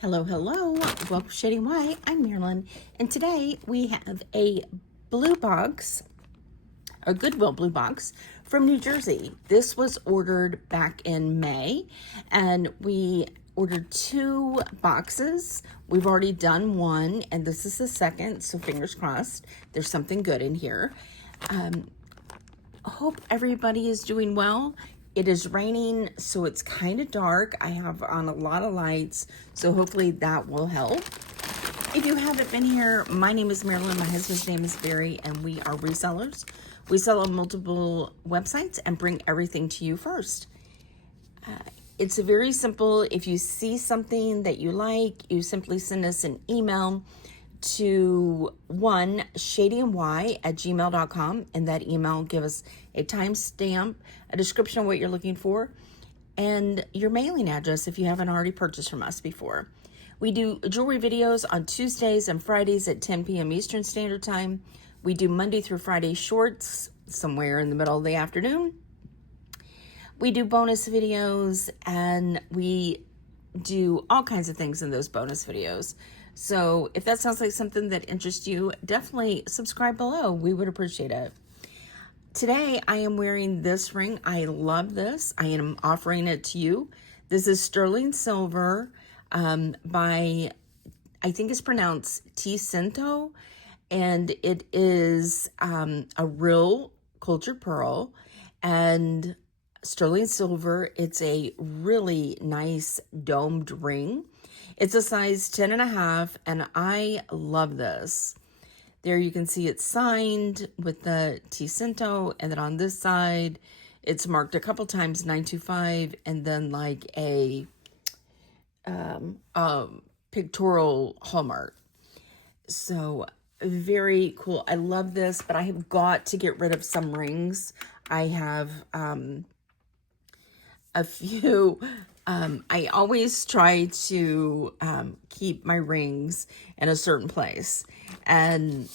Hello, hello. Welcome to Shady White. I'm Marilyn, and today we have a blue box, a Goodwill blue box from New Jersey. This was ordered back in May, and we ordered 2 boxes. We've already done one, and this is the second, so fingers crossed. There's something good in here. Hope everybody is doing well. It is raining, so it's kind of dark. I have on a lot of lights, so hopefully that will help. If you haven't been here, my name is Marilyn. My husband's name is Barry, and we are resellers. We sell on multiple websites and bring everything to you first. It's very simple. If you see something that you like, you simply send us an email to shadyandy@gmail.com, and that email give us a timestamp, a description of what you're looking for, and your mailing address if you haven't already purchased from us before. We do jewelry videos on Tuesdays and Fridays at 10 p.m. Eastern Standard Time. We do Monday through Friday shorts somewhere in the middle of the afternoon. We do bonus videos, and we do all kinds of things in those bonus videos. So if that sounds like something that interests you, definitely subscribe below. We would appreciate it. Today, I am wearing this ring. I love this. I am offering it to you. This is sterling silver by, I think it's pronounced T-Cento, and it is a real cultured pearl and sterling silver. It's a really nice domed ring. It's a size 10.5, and I love this. There you can see it's signed with the T-Cento, and then on this side, it's marked a couple times 925, and then like a pictorial hallmark. So very cool. I love this, but I have got to get rid of some rings. I have a few. I always try to keep my rings in a certain place, and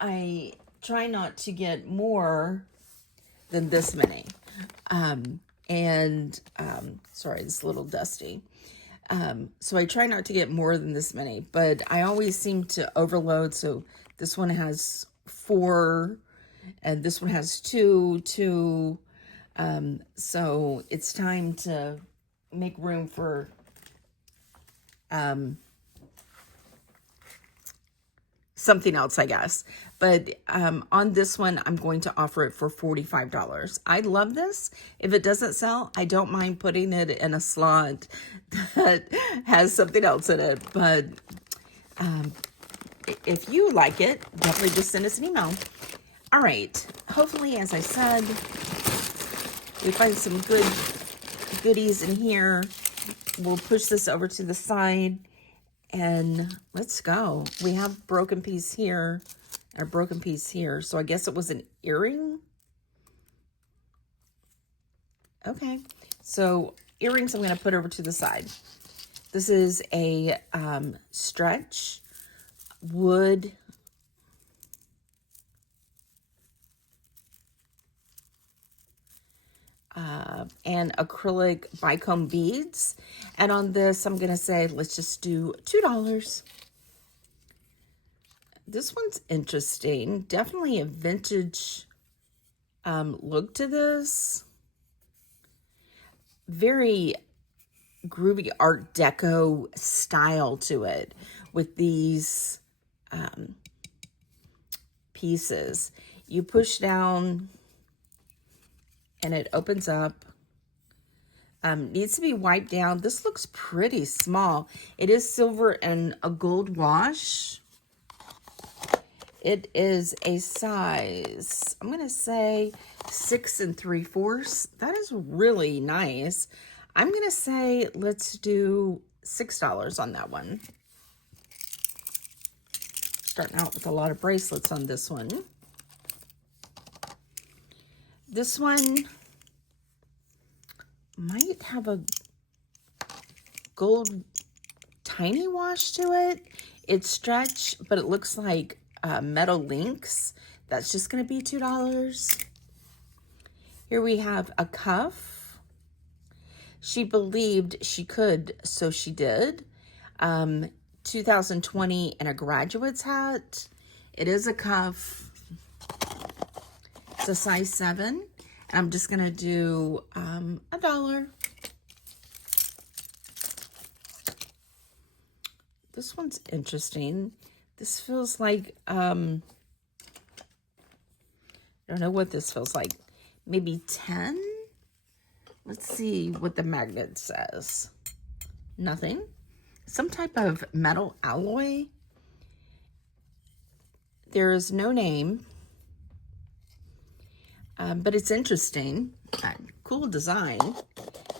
I try not to get more than this many. Sorry, it's a little dusty. So I try not to get more than this many, but I always seem to overload. So this one has 4, and this one has 2. So it's time to make room for something else, I guess. But on this one, I'm going to offer it for $45. I love this. If it doesn't sell, I don't mind putting it in a slot that has something else in it. But if you like it, definitely just send us an email. All right. Hopefully, as I said, we find some good goodies in here. We'll push this over to the side, and let's go. We have a broken piece here and a broken piece here. So I guess it was an earring. Okay. So earrings I'm going to put over to the side. This is a stretch wood and acrylic bicone beads. And on this, I'm going to say, let's just do $2. This one's interesting. Definitely a vintage look to this. Very groovy Art Deco style to it with these pieces. You push down and it opens up. Needs to be wiped down. This looks pretty small. It is silver and a gold wash. It is a size, I'm going to say 6 3/4. That is really nice. I'm going to say let's do $6 on that one. Starting out with a lot of bracelets on this one. This one might have a gold tiny wash to it. It's stretch, but it looks like metal links. That's just going to be $2. Here we have a cuff. She believed she could, so she did. 2020 in a graduate's hat. It is a cuff. It's a size 7. And I'm just going to do $1. This one's interesting. This feels like, I don't know what this feels like. Maybe 10? Let's see what the magnet says. Nothing. Some type of metal alloy. There is no name. But it's interesting. Cool design.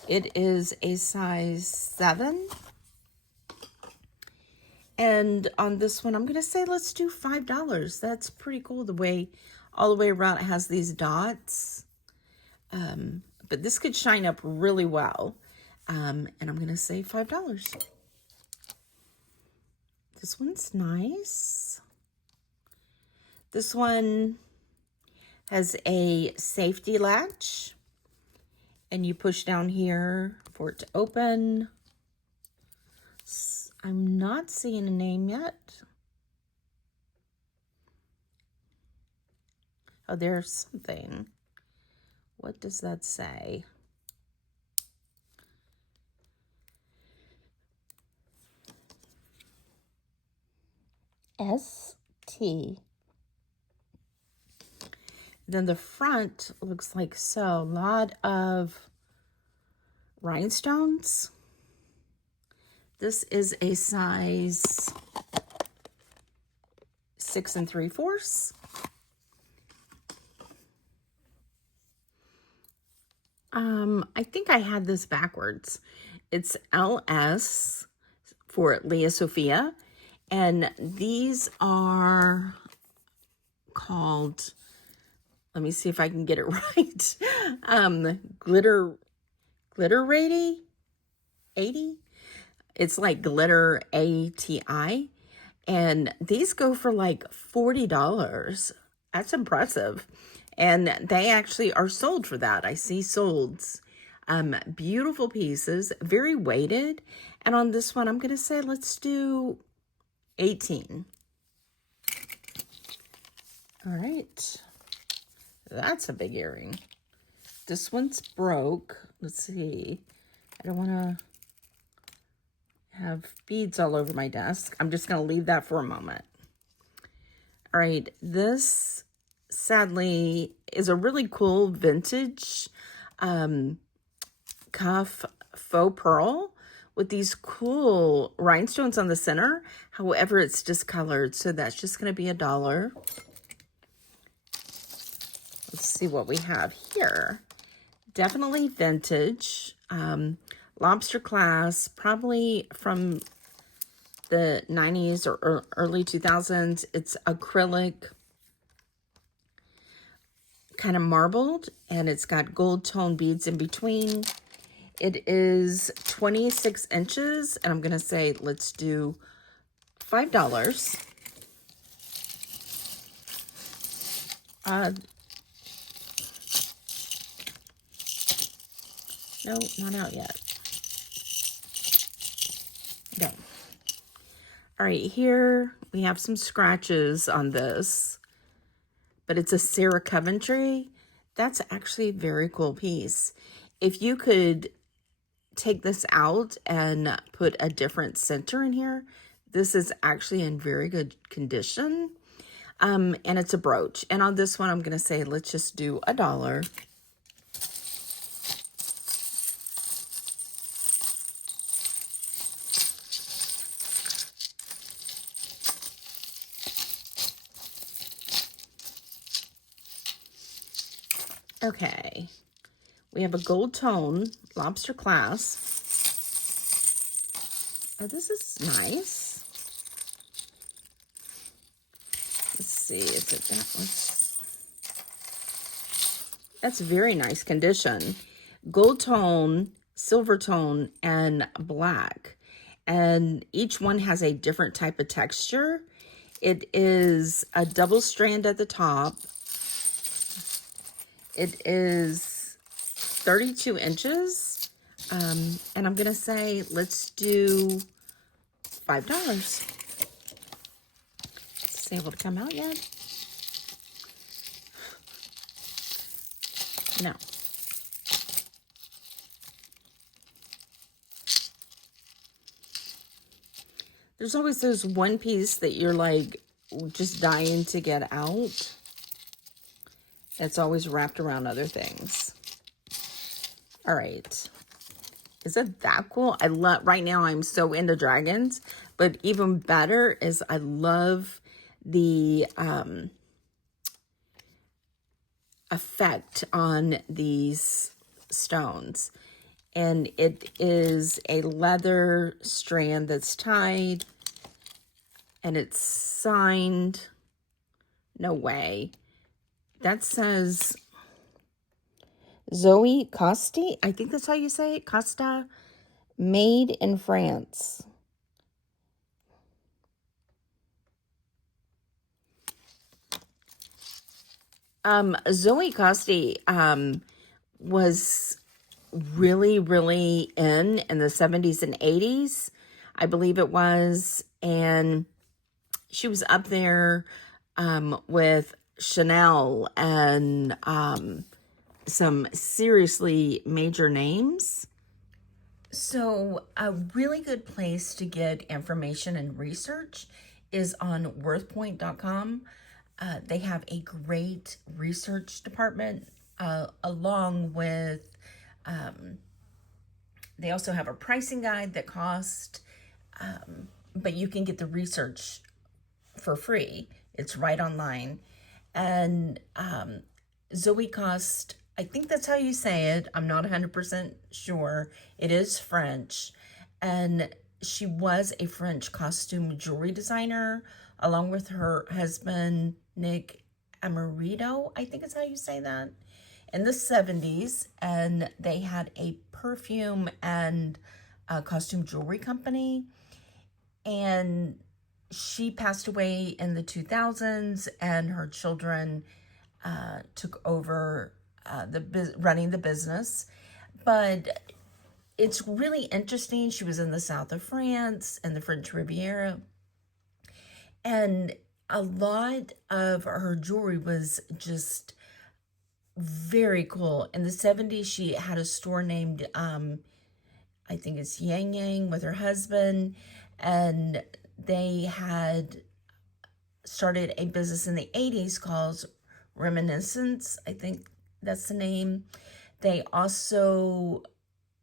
It is a size 7. And on this one, I'm going to say let's do $5. That's pretty cool. The way, all the way around, it has these dots. But this could shine up really well. And I'm going to say $5. This one's nice. This one has a safety latch. And you push down here for it to open. I'm not seeing a name yet. Oh, there's something. What does that say? ST. Then the front looks like so. A lot of rhinestones. This is a size 6 3/4. I think I had this backwards. It's LS for Leah Sophia. And these are called, let me see if I can get it right. Glitter 80. It's like glitter ATI. And these go for like $40. That's impressive. And they actually are sold for that. I see solds. Beautiful pieces, very weighted. And on this one, I'm going to say let's do 18. All right. That's a big earring. This one's broke. Let's see. I don't want to have beads all over my desk. I'm just going to leave that for a moment. All right. This, sadly, is a really cool vintage cuff faux pearl with these cool rhinestones on the center. However, it's discolored, so that's just going to be $1. Let's see what we have here. Definitely vintage. Lobster class, probably from the 90s or early 2000s. It's acrylic, kind of marbled, and it's got gold tone beads in between. It is 26 inches, and I'm going to say let's do $5. No, not out yet. Okay. All right, here we have some scratches on this, but it's a Sarah Coventry. That's actually a very cool piece. If you could take this out and put a different center in here, this is actually in very good condition. And it's a brooch. And on this one, I'm going to say, let's just do $1. Okay, we have a gold tone lobster clasp. Oh, this is nice. Let's see, is it that one? That's very nice condition. Gold tone, silver tone, and black. And each one has a different type of texture. It is a double strand at the top. It is 32 inches. And I'm going to say, let's do $5. Is this able to come out yet? No. There's always this one piece that you're like just dying to get out. It's always wrapped around other things. All right. Isn't that cool? I love, right now I'm so into dragons, but even better is I love the effect on these stones. And it is a leather strand that's tied, and it's signed. No way. That says Zoe Coste. I think that's how you say it. Costa. Made in France. Zoe Coste was really in the 70s and 80s, I believe it was. And she was up there with Chanel and some seriously major names. So a really good place to get information and research is on worthpoint.com. They have a great research department along with, they also have a pricing guide that costs, but you can get the research for free. It's right online. And Zoe Coste, I think that's how you say it. I'm not 100% sure. It is French. And she was a French costume jewelry designer, along with her husband, Nick Amarito, I think is how you say that, in the 70s. And they had a perfume and a costume jewelry company. And she passed away in the 2000s, and her children took over running the business. But it's really interesting. She was in the south of France and the French Riviera. And a lot of her jewelry was just very cool. In the 70s, she had a store named, I think it's Yang Yang, with her husband. And they had started a business in the 80s called Reminiscence. I think that's the name. They also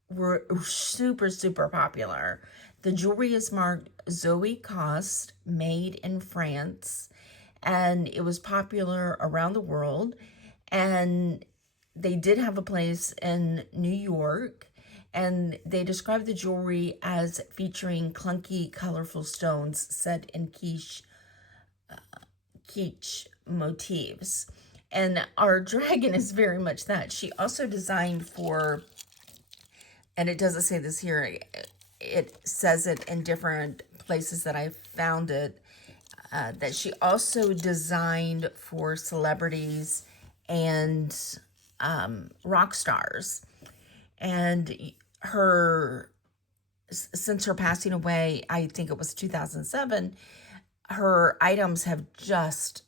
were super popular. The jewelry is marked Zoe Coste, made in France, and it was popular around the world. And they did have a place in New York, and they described the jewelry as featuring clunky, colorful stones set in quiche motifs. And our dragon is very much that. She also designed for, and it doesn't say this here, it says it in different places that I found it, that she also designed for celebrities and rock stars. And since her passing away, I think it was 2007, her items have just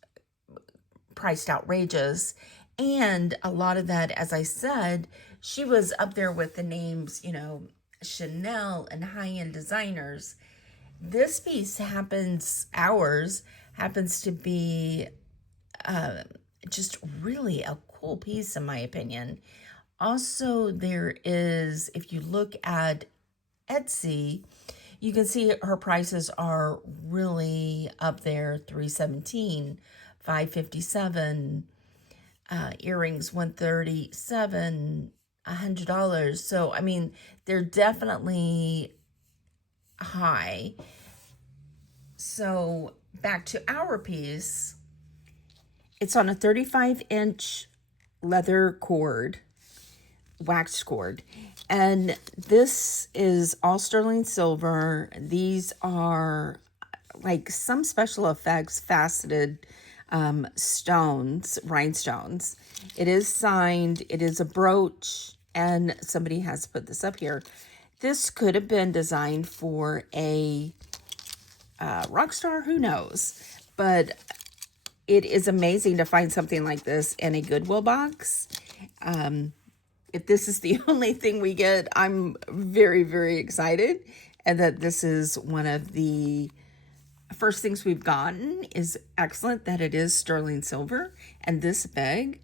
priced outrageous. And a lot of that, as I said, she was up there with the names, Chanel and high-end designers. This piece happens to be just really a cool piece, in my opinion. Also, there is, if you look at Etsy, you can see her prices are really up there. $317, $557, earrings $137, $100. So, I mean, they're definitely high. So, back to our piece. It's on a 35-inch leather cord, wax cord. And this is all sterling silver. These are like some special effects, faceted stones, rhinestones. It is signed. It is a brooch, and somebody has put this up here. This could have been designed for a rock star, who knows? But it is amazing to find something like this in a Goodwill box. If this is the only thing we get, I'm very, very excited. And that this is one of the first things we've gotten is excellent that it is sterling silver. And this bag,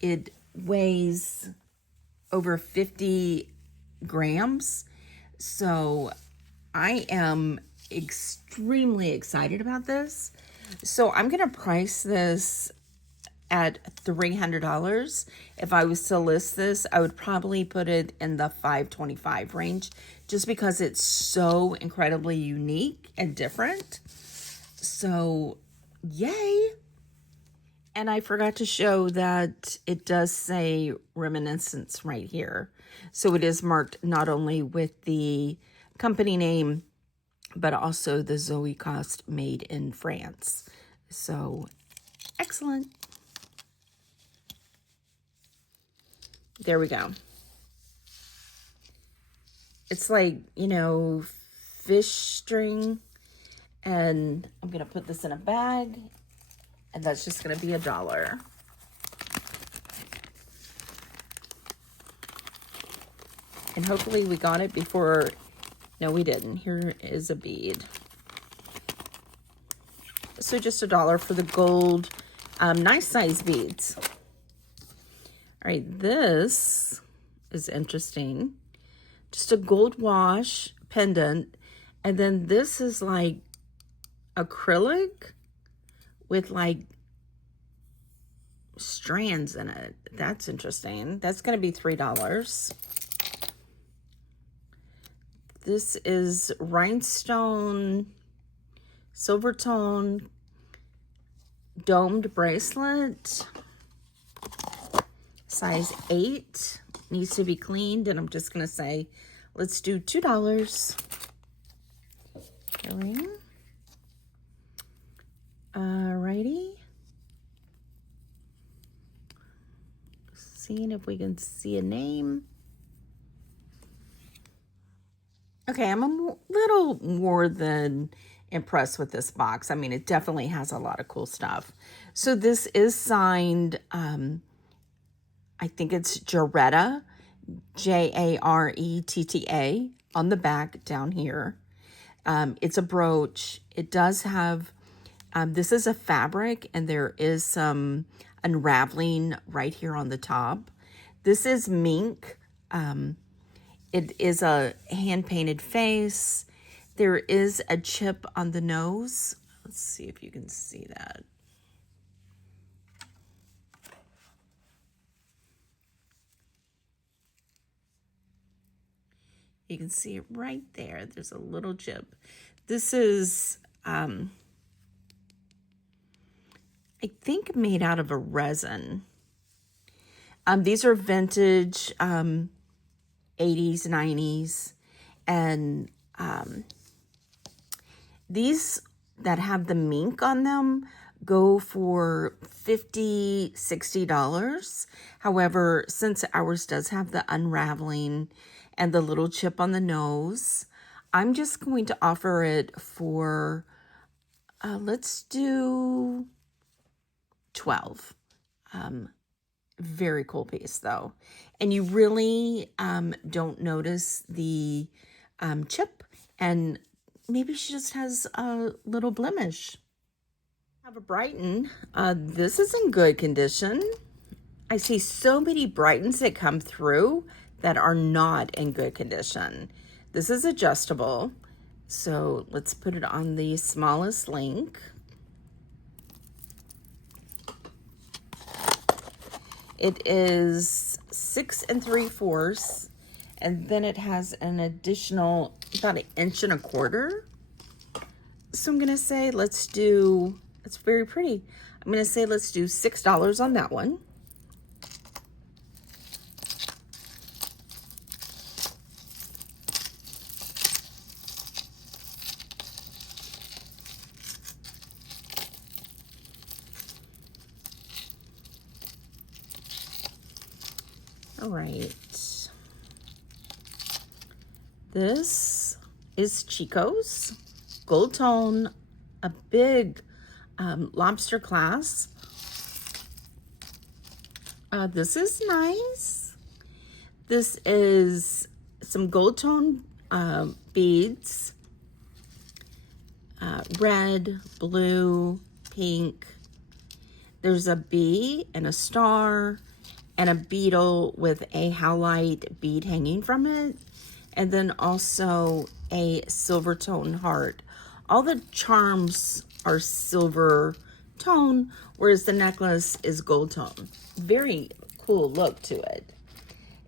it weighs over 50 grams. So I am extremely excited about this. So I'm going to price this at $300. If I was to list this, I would probably put it in the $525 range just because it's so incredibly unique and different. So, yay. And I forgot to show that it does say reminiscence right here. So it is marked not only with the company name, but also the Zoe Coste made in France. So, excellent. There we go. It's like, you know, fish string. And I'm going to put this in a bag. And that's just going to be $1. And hopefully we got it before... No, we didn't. Here is a bead. So just $1 for the gold, nice size beads. All right, this is interesting. Just a gold wash pendant. And then this is like acrylic with like strands in it. That's interesting. That's going to be $3. This is rhinestone, silver tone, domed bracelet, size 8, needs to be cleaned, and I'm just going to say, let's do $2. Earring. Alrighty. Seeing if we can see a name. Okay, I'm a little more than impressed with this box. I mean, it definitely has a lot of cool stuff. So this is signed, I think it's Jaretta, Jaretta, on the back down here. It's a brooch. It does have, this is a fabric, and there is some unraveling right here on the top. This is mink. It is a hand-painted face. There is a chip on the nose. Let's see if you can see that. You can see it right there. There's a little chip. This is, I think, made out of a resin. These are vintage 80s, 90s. And these that have the mink on them go for $50, $60. However, since ours does have the unraveling and the little chip on the nose, I'm just going to offer it for, let's do 12. Very cool piece though. And you really don't notice the chip, and maybe she just has a little blemish. I have a Brighton. This is in good condition. I see so many Brightons that come through that are not in good condition. This is adjustable. So let's put it on the smallest link. It is 6 3/4, and then it has an additional about 1 1/4 inches. So I'm gonna say let's do, it's very pretty. I'm gonna say let's do $6 on that one. All right, this is Chico's. gold tone, a big lobster clasp. This is nice. This is some gold tone beads, red, blue, pink. There's a bee and a star and a beetle with a howlite bead hanging from it. And then also a silver tone heart. All the charms are silver tone, whereas the necklace is gold tone. Very cool look to it.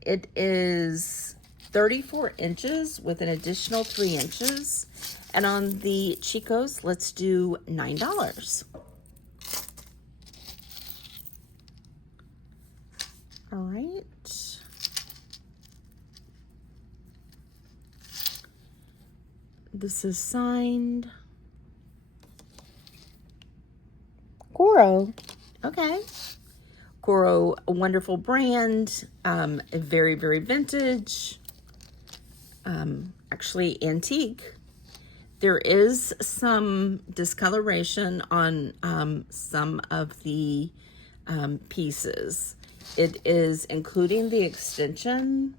It is 34 inches with an additional 3 inches. And on the Chicos, let's do $9. All right. This is signed Coro. Okay. Coro, a wonderful brand, very, very vintage, actually antique. There is some discoloration on some of the pieces. It is, including the extension,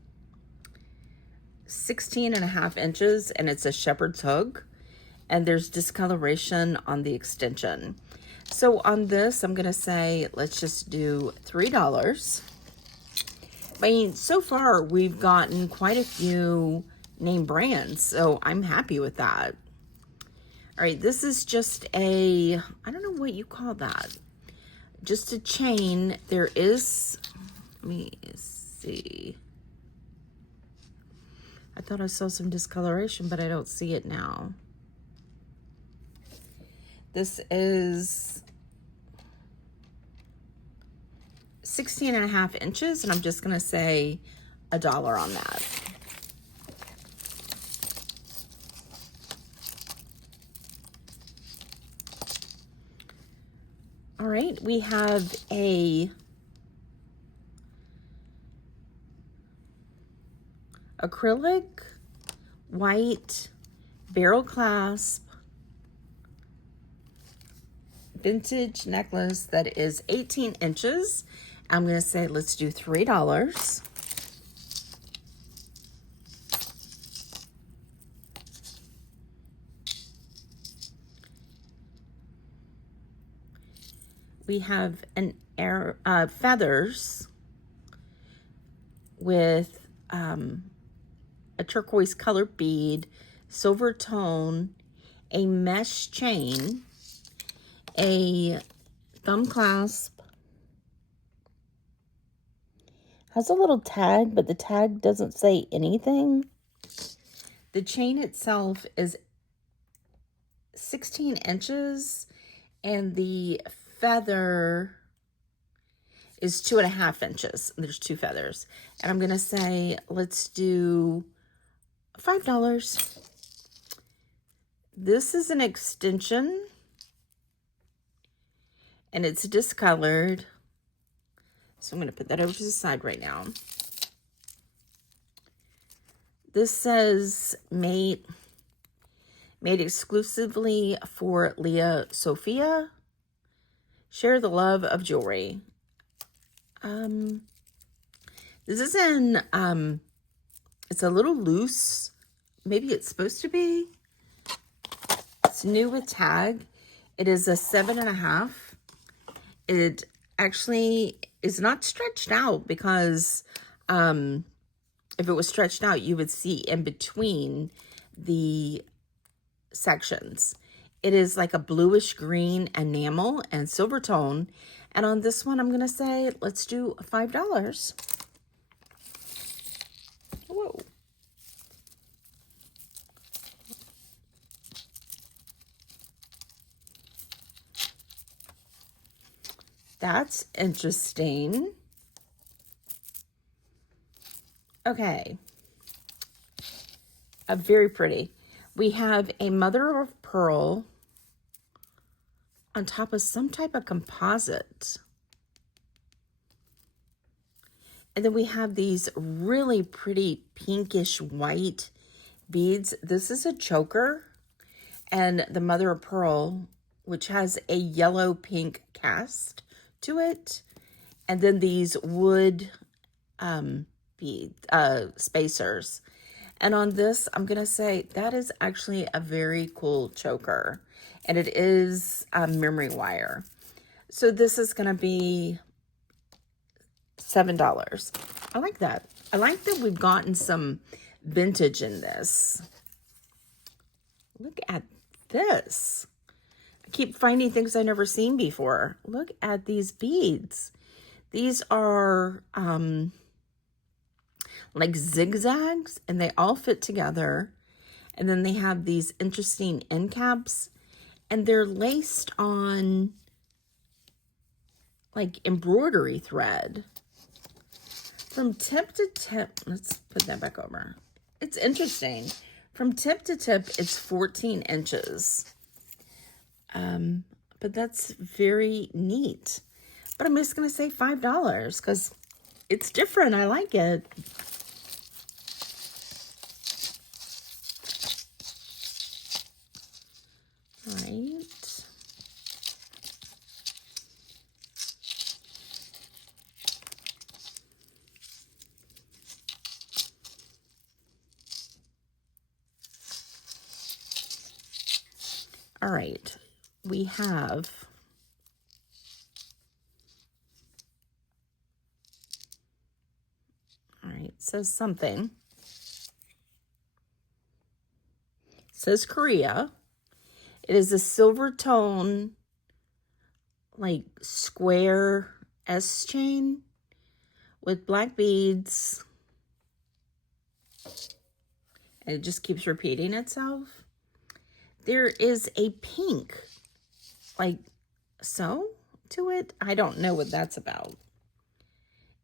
16.5 inches, and it's a shepherd's hook, and there's discoloration on the extension. So on this, I'm gonna say, let's just do $3. I mean, so far we've gotten quite a few name brands, so I'm happy with that. All right, this is just a, I don't know what you call that. Just a chain. There is, let me see. I thought I saw some discoloration, but I don't see it now. This is 16.5 inches, and I'm just gonna say $1 on that. All right, we have a acrylic white barrel clasp vintage necklace that is 18 inches. I'm going to say let's do $3. We have an feathers with a turquoise color bead, silver tone, a mesh chain, a thumb clasp, has a little tag, but the tag doesn't say anything. The chain itself is 16 inches, and the feather is 2.5 inches. There's 2 feathers. And I'm gonna say, let's do $5. This is an extension, and it's discolored. So I'm gonna put that over to the side right now. This says made exclusively for Leah Sophia. Share the love of jewelry. This is in, it's a little loose. Maybe it's supposed to be. It's new with tag. It is a 7.5. It actually is not stretched out because if it was stretched out, you would see in between the sections. It is like a bluish green enamel and silver tone. And on this one, I'm going to say, let's do $5. Whoa. That's interesting. Okay. Very pretty. We have a mother of pearl on top of some type of composite. And then we have these really pretty pinkish white beads. This is a choker, and the mother of pearl, which has a yellow pink cast to it. And then these wood bead spacers. And on this, I'm going to say that is actually a very cool choker. And it is memory wire. So this is going to be $7. I like that. I like that we've gotten some vintage in this. Look at this. I keep finding things I've never seen before. Look at these beads. These are like zigzags, and they all fit together. And then they have these interesting end caps, and they're laced on like embroidery thread. From tip to tip, let's put that back over. It's interesting. From tip to tip, it's 14 inches. But that's very neat. But I'm just going to say $5 because it's different. I like it. Right. All right. We have says something. It says Korea. It is a silver tone, like square S chain with black beads. And it just keeps repeating itself. There is a pink, like so to it. I don't know what that's about.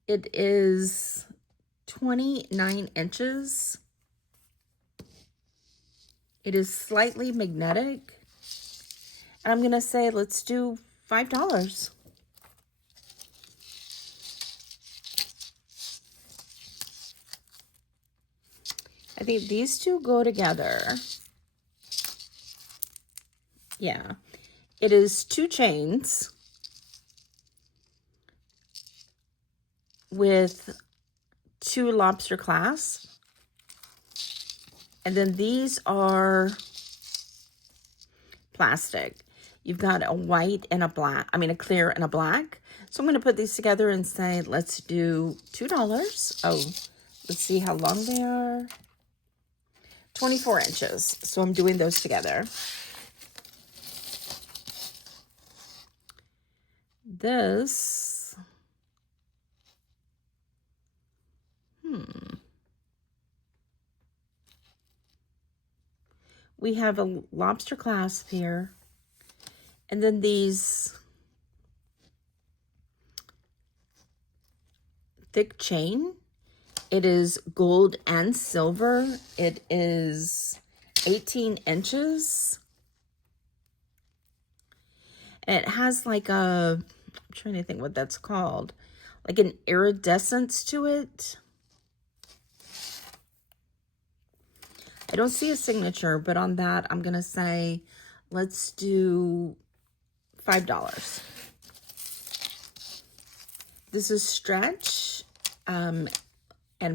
It is 29 inches. It is slightly magnetic. And I'm going to say, let's do $5. I think these two go together. Yeah. It is 2 chains with 2 lobster clasps. And then these are plastic. You've got a white and a black, a clear and a black. So I'm going to put these together and say, let's do $2. Oh, let's see how long they are. 24 inches. So I'm doing those together. This, we have a lobster clasp here. And then these thick chain. It is gold and silver. It is 18 inches. And it has like a, I'm trying to think what that's called, like an iridescence to it. I don't see a signature, but on that, I'm going to say, let's do $5. This is stretch and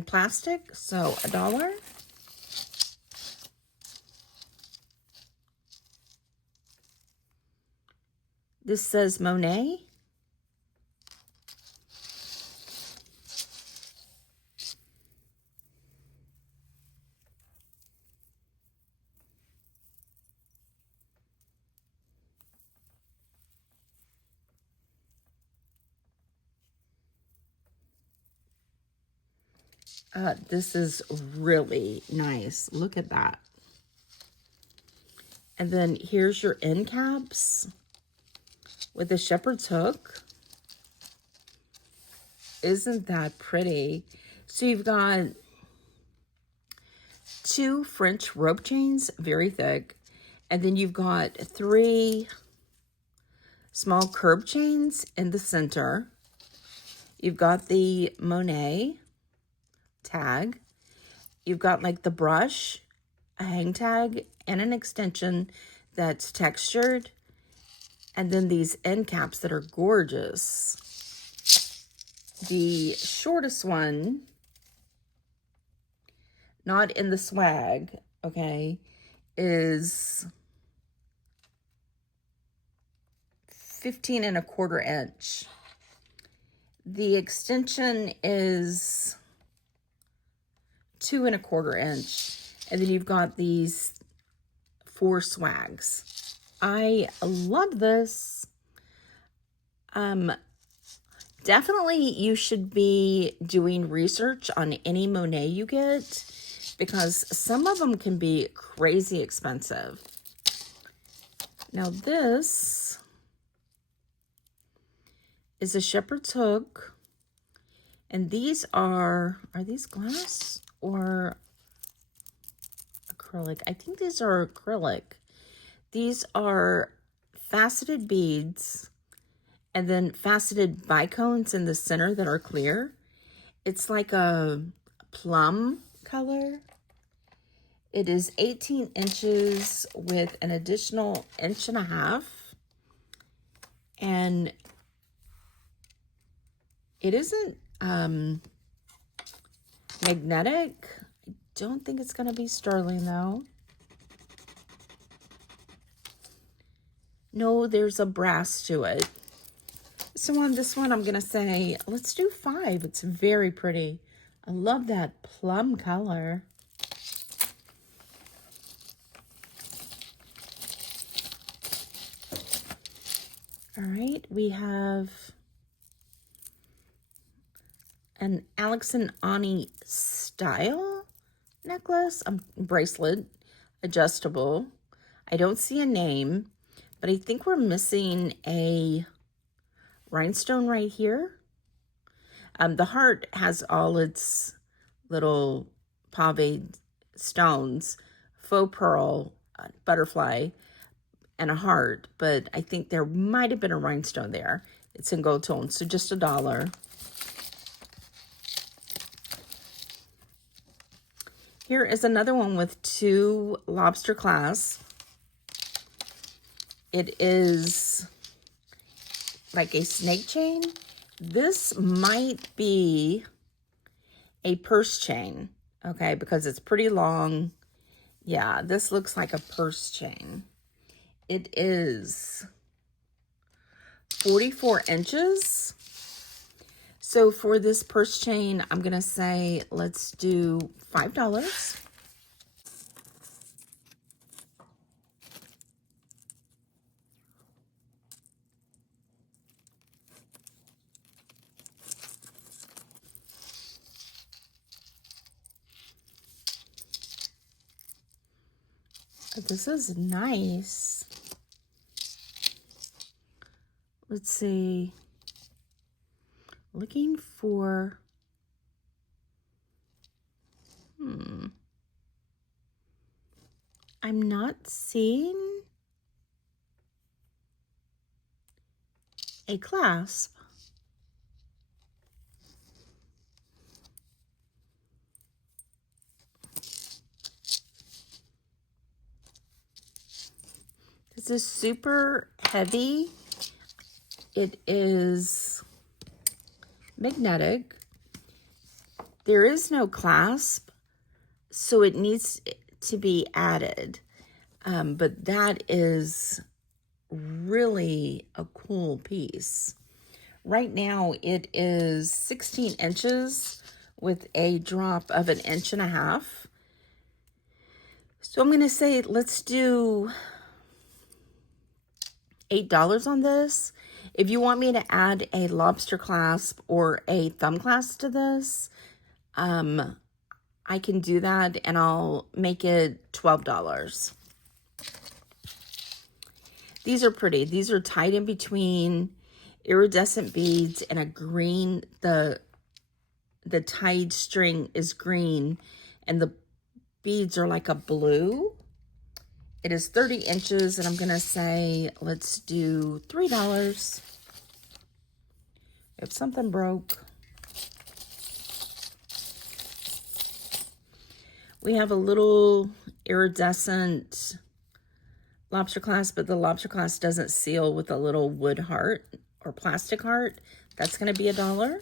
plastic, so $1. This says Monet. This is really nice. Look at that. And then here's your end caps with a shepherd's hook. Isn't that pretty? So you've got 2 French rope chains, very thick. And then you've got 3 small curb chains in the center. You've got the Monet tag. You've got like the brush, a hang tag, and an extension that's textured. And then these end caps that are gorgeous. The shortest one, not in the swag, okay, is 15¼ inch. The extension is 2¼ inch. And then you've got these 4 swags. I love this. Definitely you should be doing research on any Monet you get, because some of them can be crazy expensive. Now this is a shepherd's hook, and these are these glass or acrylic? I think these are acrylic. These are faceted beads and then faceted bicones in the center that are clear. It's like a plum color. It is 18 inches with an additional 1.5 inches. And it isn't magnetic. I don't think it's going to be sterling though. No, there's a brass to it. So on this one, I'm going to say, let's do 5. It's very pretty. I love that plum color. All right, we have an Alex and Ani style necklace, a bracelet, adjustable. I don't see a name, but I think we're missing a rhinestone right here. The heart has all its little paved stones, faux pearl, butterfly, and a heart, but I think there might have been a rhinestone there. It's in gold tone, so just $1. Here is another one with 2 lobster clasps. It is like a snake chain. This might be a purse chain, okay, because it's pretty long. Yeah, this looks like a purse chain. It is 44 inches. So for this purse chain, I'm going to say, let's do $5. This is nice. Let's see. Looking for, I'm not seeing a clasp. This is super heavy. It is magnetic. There is no clasp, so it needs to be added. But that is really a cool piece. Right now it is 16 inches with a drop of 1.5 inches. So I'm going to say, let's do $8 on this. If you want me to add a lobster clasp or a thumb clasp to this, I can do that, and I'll make it $12. These are pretty. These are tied in between iridescent beads and a green. The tied string is green, and the beads are like a blue. It is 30 inches, and I'm going to say, let's do $3. If something broke. We have a little iridescent lobster clasp, but the lobster clasp doesn't seal with a little wood heart or plastic heart. That's going to be $1.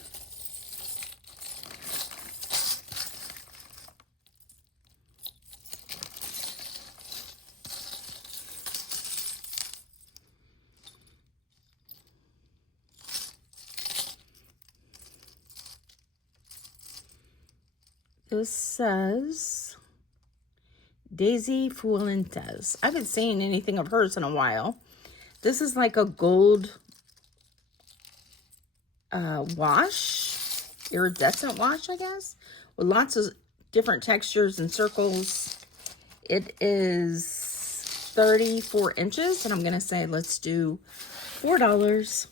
This says Daisy Fuentes. I haven't seen anything of hers in a while. This is like a gold wash, iridescent wash, I guess, with lots of different textures and circles. It is 34 inches, and I'm going to say let's do $4.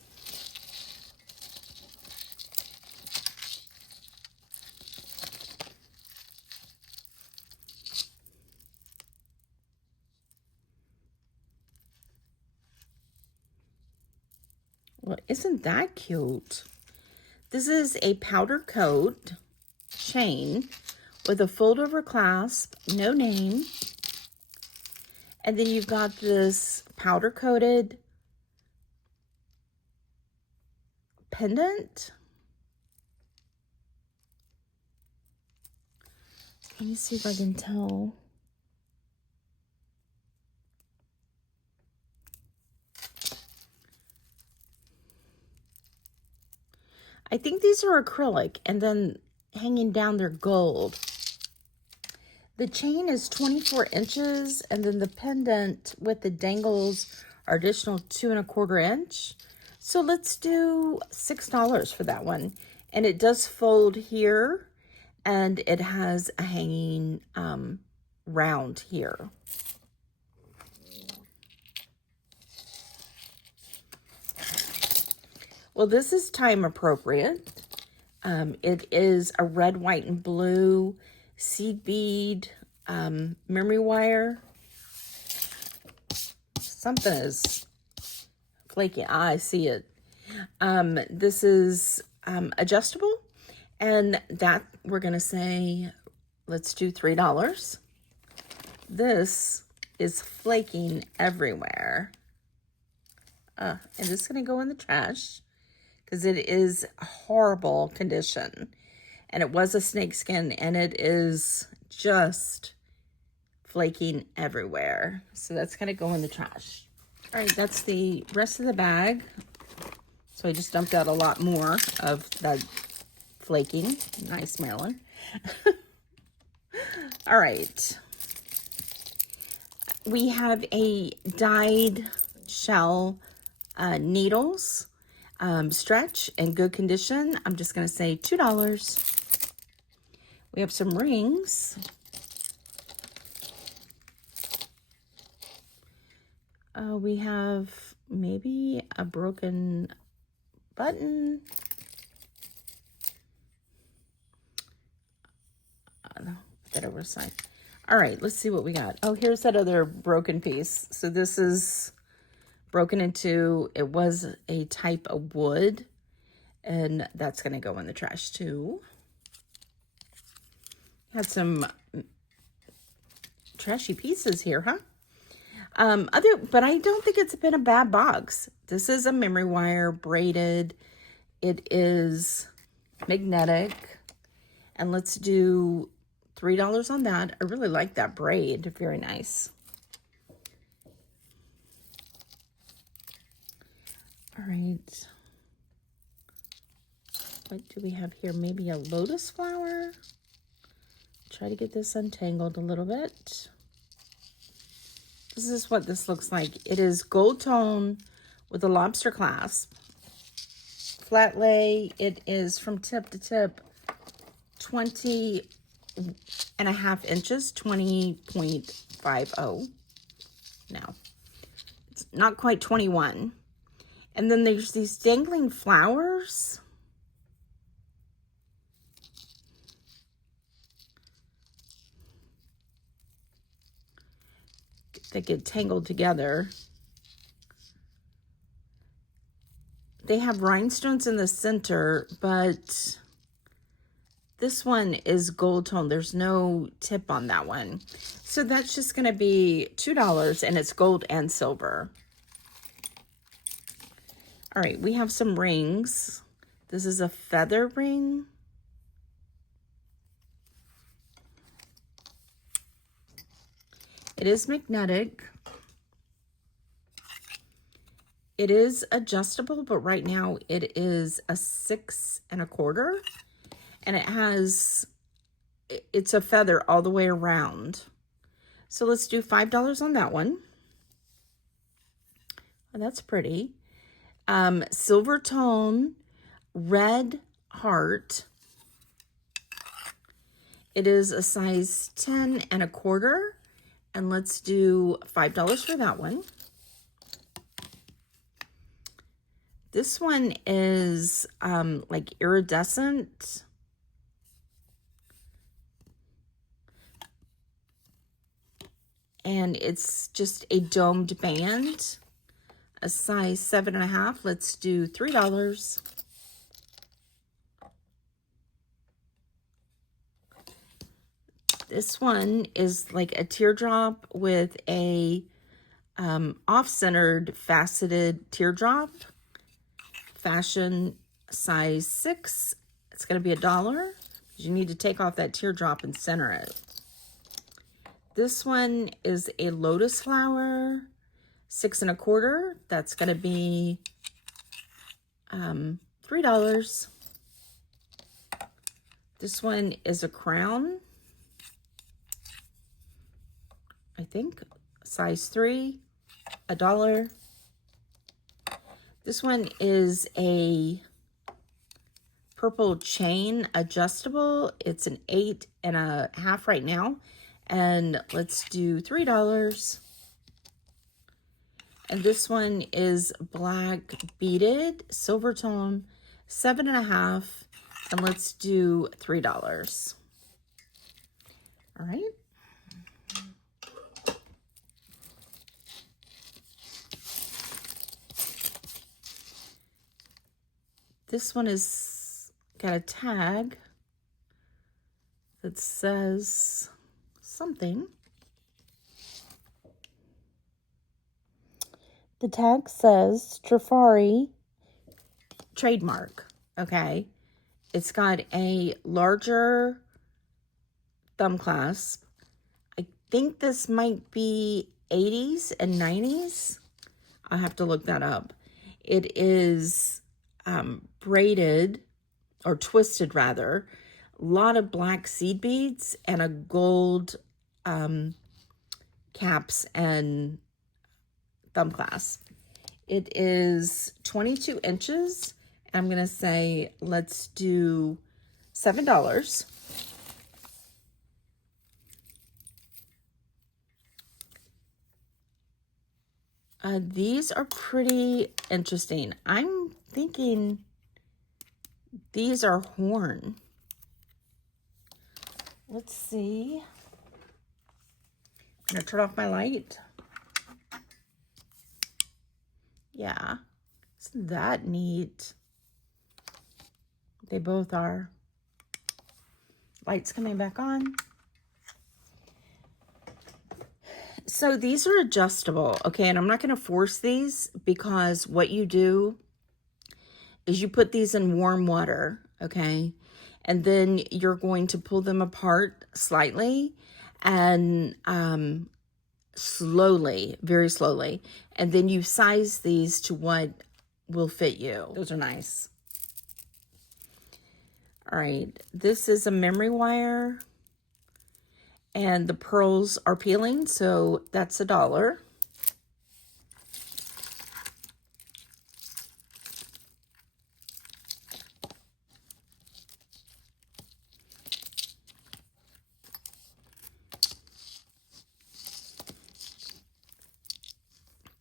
Well, isn't that cute? This is a powder coat chain with a fold over clasp, no name. And then you've got this powder coated pendant. Let me see if I can tell. I think these are acrylic, and then hanging down they're gold. The chain is 24 inches, and then the pendant with the dangles are additional 2¼ inch. So let's do $6 for that one. And it does fold here, and it has a hanging round here. Well, this is time appropriate. It is a red, white, and blue seed bead memory wire. Something is flaky. I see it. This is adjustable, and that we're going to say, let's do $3. This is flaking everywhere. And this is going to go in the trash, because it is horrible condition, and it was a snakeskin, and it is just flaking everywhere. So that's going to go in the trash. All right, that's the rest of the bag. So I just dumped out a lot more of that flaking. Nice, Marilyn. All right. We have a dyed shell needles. Stretch and good condition. I'm just going to say $2. We have some rings. We have maybe a broken button. That over side. All right, let's see what we got. Oh, here's that other broken piece. So this is broken into, it was a type of wood, and that's going to go in the trash too. Had some trashy pieces here, huh? But I don't think it's been a bad box. This is a memory wire, braided. It is magnetic, and let's do $3 on that. I really like that braid. Very nice. All right. What do we have here? Maybe a lotus flower. Try to get this untangled a little bit. This is what this looks like. It is gold tone with a lobster clasp. Flat lay. It is from tip to tip 20.5 inches, 20.50. No, it's not quite 21. And then there's these dangling flowers. That get tangled together. They have rhinestones in the center, but This one is gold tone. There's no tip on that one. So that's just going to be $2, and it's gold and silver. All right, we have some rings. This is a feather ring. It is magnetic. It is adjustable, but right now it is a 6 1/4. And it's a feather all the way around. So let's do $5 on that one. Oh, that's pretty. Silver tone, red heart. It is a size 10 1/4. And let's do $5 for that one. This one is like iridescent. And it's just a domed band, a size 7 1/2. Let's do $3. This one is like a teardrop with a off-centered faceted teardrop. Fashion size 6. It's going to be $1. You need to take off that teardrop and center it. This one is a lotus flower, 6 1/4. That's going to be $3. This one is a crown, I think, size 3, $1. This one is a purple chain adjustable. It's an 8 1/2 right now. And let's do $3. And this one is black beaded, silver tone, 7 1/2. And let's do $3. All right. This one is got a tag that says something. The tag says Trifari trademark. Okay. It's got a larger thumb clasp. I think this might be 80s and 90s. I'll have to look that up. It is braided, or twisted rather, a lot of black seed beads and a gold caps and thumb clasp. It is 22 inches. I'm going to say let's do $7. These are pretty interesting. I'm thinking these are horn. Let's see. I'm gonna turn off my light. Yeah, isn't that neat? They both are. Light's coming back on. So these are adjustable, okay? And I'm not gonna force these, because what you do is you put these in warm water, okay? And then you're going to pull them apart slightly and slowly, very slowly. And then you size these to what will fit you. Those are nice. All right, this is a memory wire. And the pearls are peeling, so that's $1.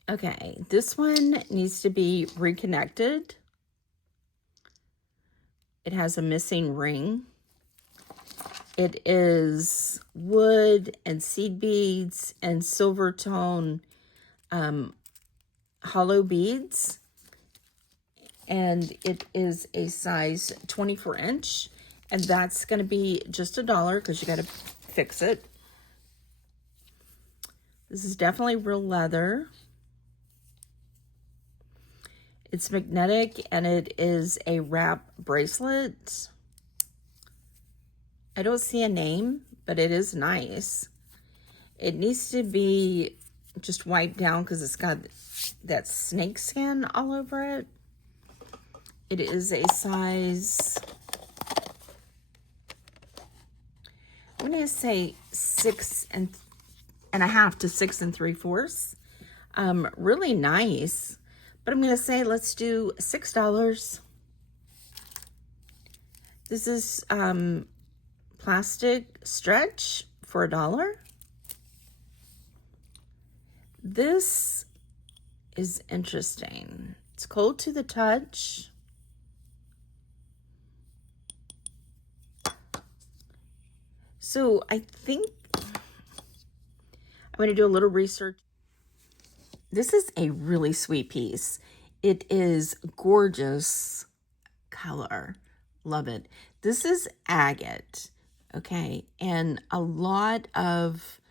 Okay, this one needs to be reconnected. It has a missing ring. It is wood and seed beads and silver tone hollow beads. And it is a size 24 inch. And that's going to be just $1 because you got to fix it. This is definitely real leather. It's magnetic and it is a wrap bracelet. I don't see a name, but it is nice. It needs to be just wiped down because it's got that snake skin all over it. It is a size, I'm going to say 6.5 to 6 3/4. Really nice. But I'm going to say let's do $6. This is plastic stretch for $1. This is interesting. It's cold to the touch. So I think I'm going to do a little research. This is a really sweet piece. It is gorgeous color. Love it. This is agate. Okay. And a lot of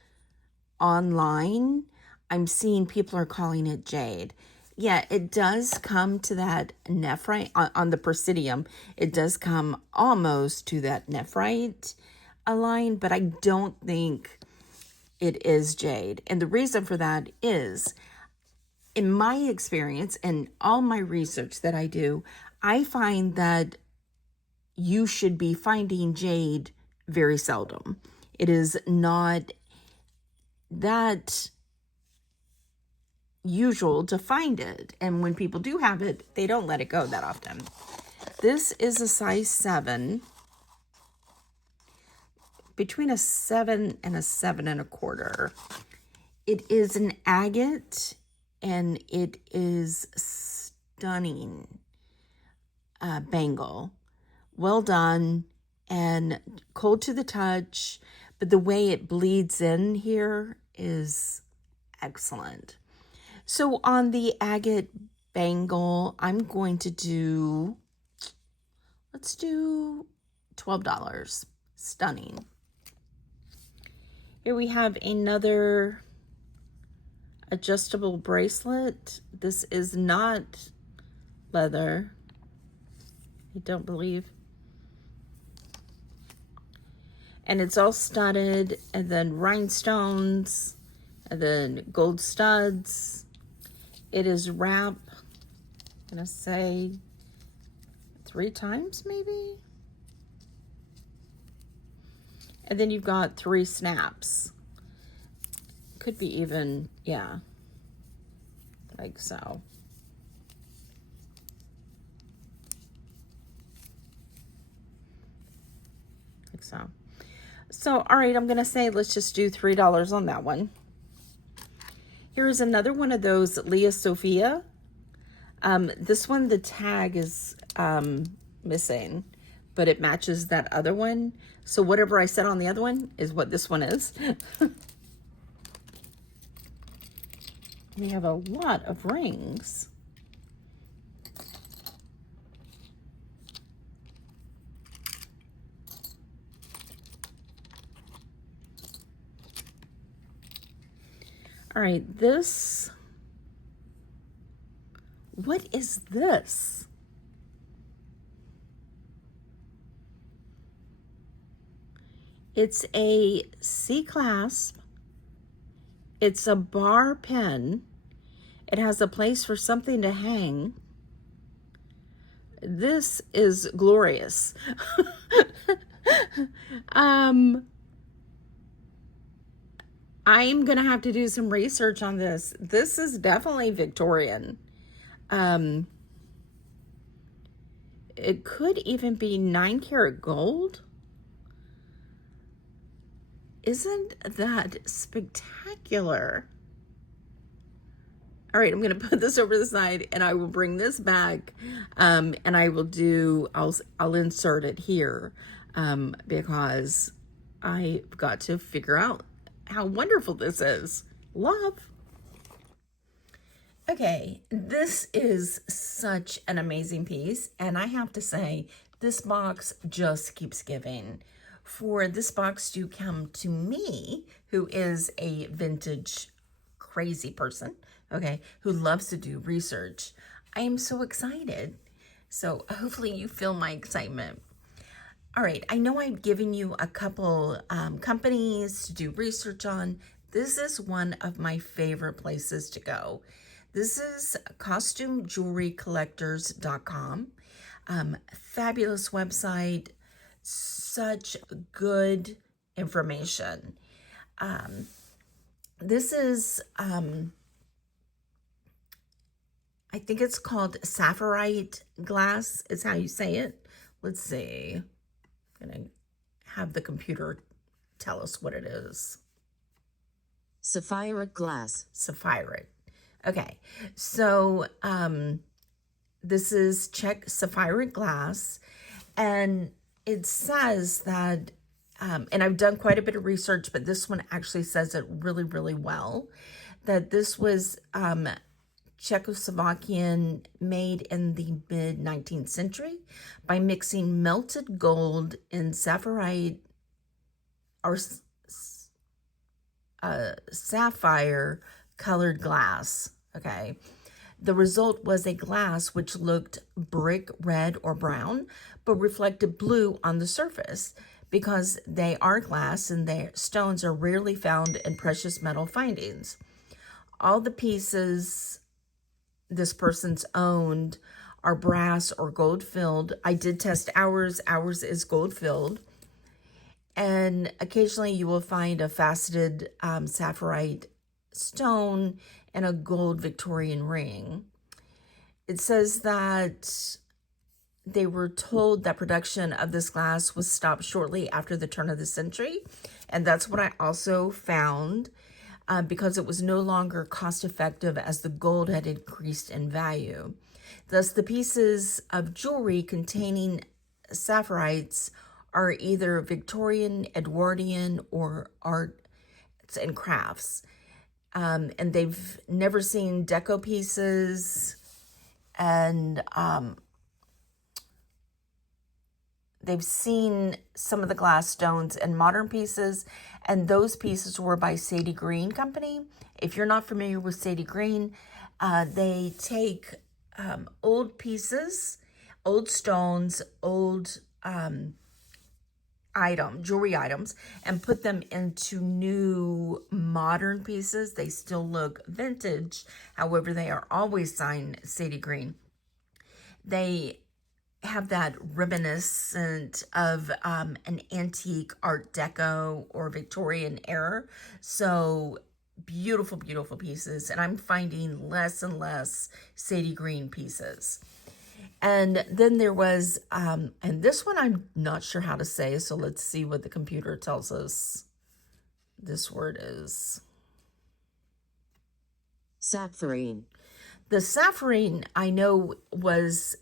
online, I'm seeing people are calling it jade. Yeah, it does come to that nephrite on the Presidium. It does come almost to that nephrite line, but I don't think it is jade. And the reason for that is, in my experience and all my research that I do, I find that you should be finding jade very seldom. It is not that usual to find it. And when people do have it, they don't let it go that often. This is a size 7. Between a 7 and a 7 1/4. It is an agate and it is stunning bangle. Well done and cold to the touch, but the way it bleeds in here is excellent. So on the agate bangle, I'm going to do, let's do $12. Stunning. Here we have another adjustable bracelet. This is not leather, I don't believe. And it's all studded, and then rhinestones, and then gold studs. It is wrap, I'm gonna say 3 times maybe. And then you've got 3 snaps. Could be even, yeah, like so. Like so. So, all right, I'm going to say let's just do $3 on that one. Here's another one of those Leah Sophia. This one, the tag is missing, but it matches that other one. So whatever I said on the other one is what this one is. We have a lot of rings. All right, this, what is this? It's a C-clasp. It's a bar pen. It has a place for something to hang. This is glorious. I'm gonna have to do some research on this. This is definitely Victorian. It could even be 9-karat gold. Isn't that spectacular? All right, I'm going to put this over the side and I will bring this back and I will do, I'll insert it here because I've got to figure out how wonderful this is. Love. Okay, this is such an amazing piece, and I have to say this box just keeps giving. For this box to come to me, who is a vintage crazy person, okay, who loves to do research, I am so excited. So hopefully you feel my excitement. All right, I know I've given you a couple companies to do research on. This is one of my favorite places to go. This is costumejewelrycollectors.com. Fabulous website, such good information. This is, I think it's called sapphirite glass, is how you say it. Let's see. I'm going to have the computer tell us what it is. Sapphire glass. Sapphire. Okay, so this is check sapphire glass, and it says that, and I've done quite a bit of research, but this one actually says it really, really well, that this was Czechoslovakian, made in the mid-19th century by mixing melted gold in sapphire or sapphire colored glass. Okay, the result was a glass which looked brick red or brown but reflected blue on the surface. Because they are glass and their stones are rarely found in precious metal findings. All the pieces this person's owned are brass or gold filled. I did test ours. Ours is gold filled. And occasionally you will find a faceted sapphirite stone and a gold Victorian ring. It says that they were told that production of this glass was stopped shortly after the turn of the century. And that's what I also found, because it was no longer cost effective as the gold had increased in value. Thus, the pieces of jewelry containing sapphirites are either Victorian, Edwardian, or arts and crafts. And they've never seen deco pieces, and they've seen some of the glass stones and modern pieces, and those pieces were by Sadie Green Company. If you're not familiar with Sadie Green, they take old pieces, old stones, old jewelry items, and put them into new modern pieces. They still look vintage. However, they are always signed Sadie Green. They have that reminiscent of an antique Art Deco or Victorian era. So beautiful, beautiful pieces. And I'm finding less and less Sadie Green pieces. And then there was, and this one I'm not sure how to say, so let's see what the computer tells us this word is. Sapphirine. The sapphirine, I know, was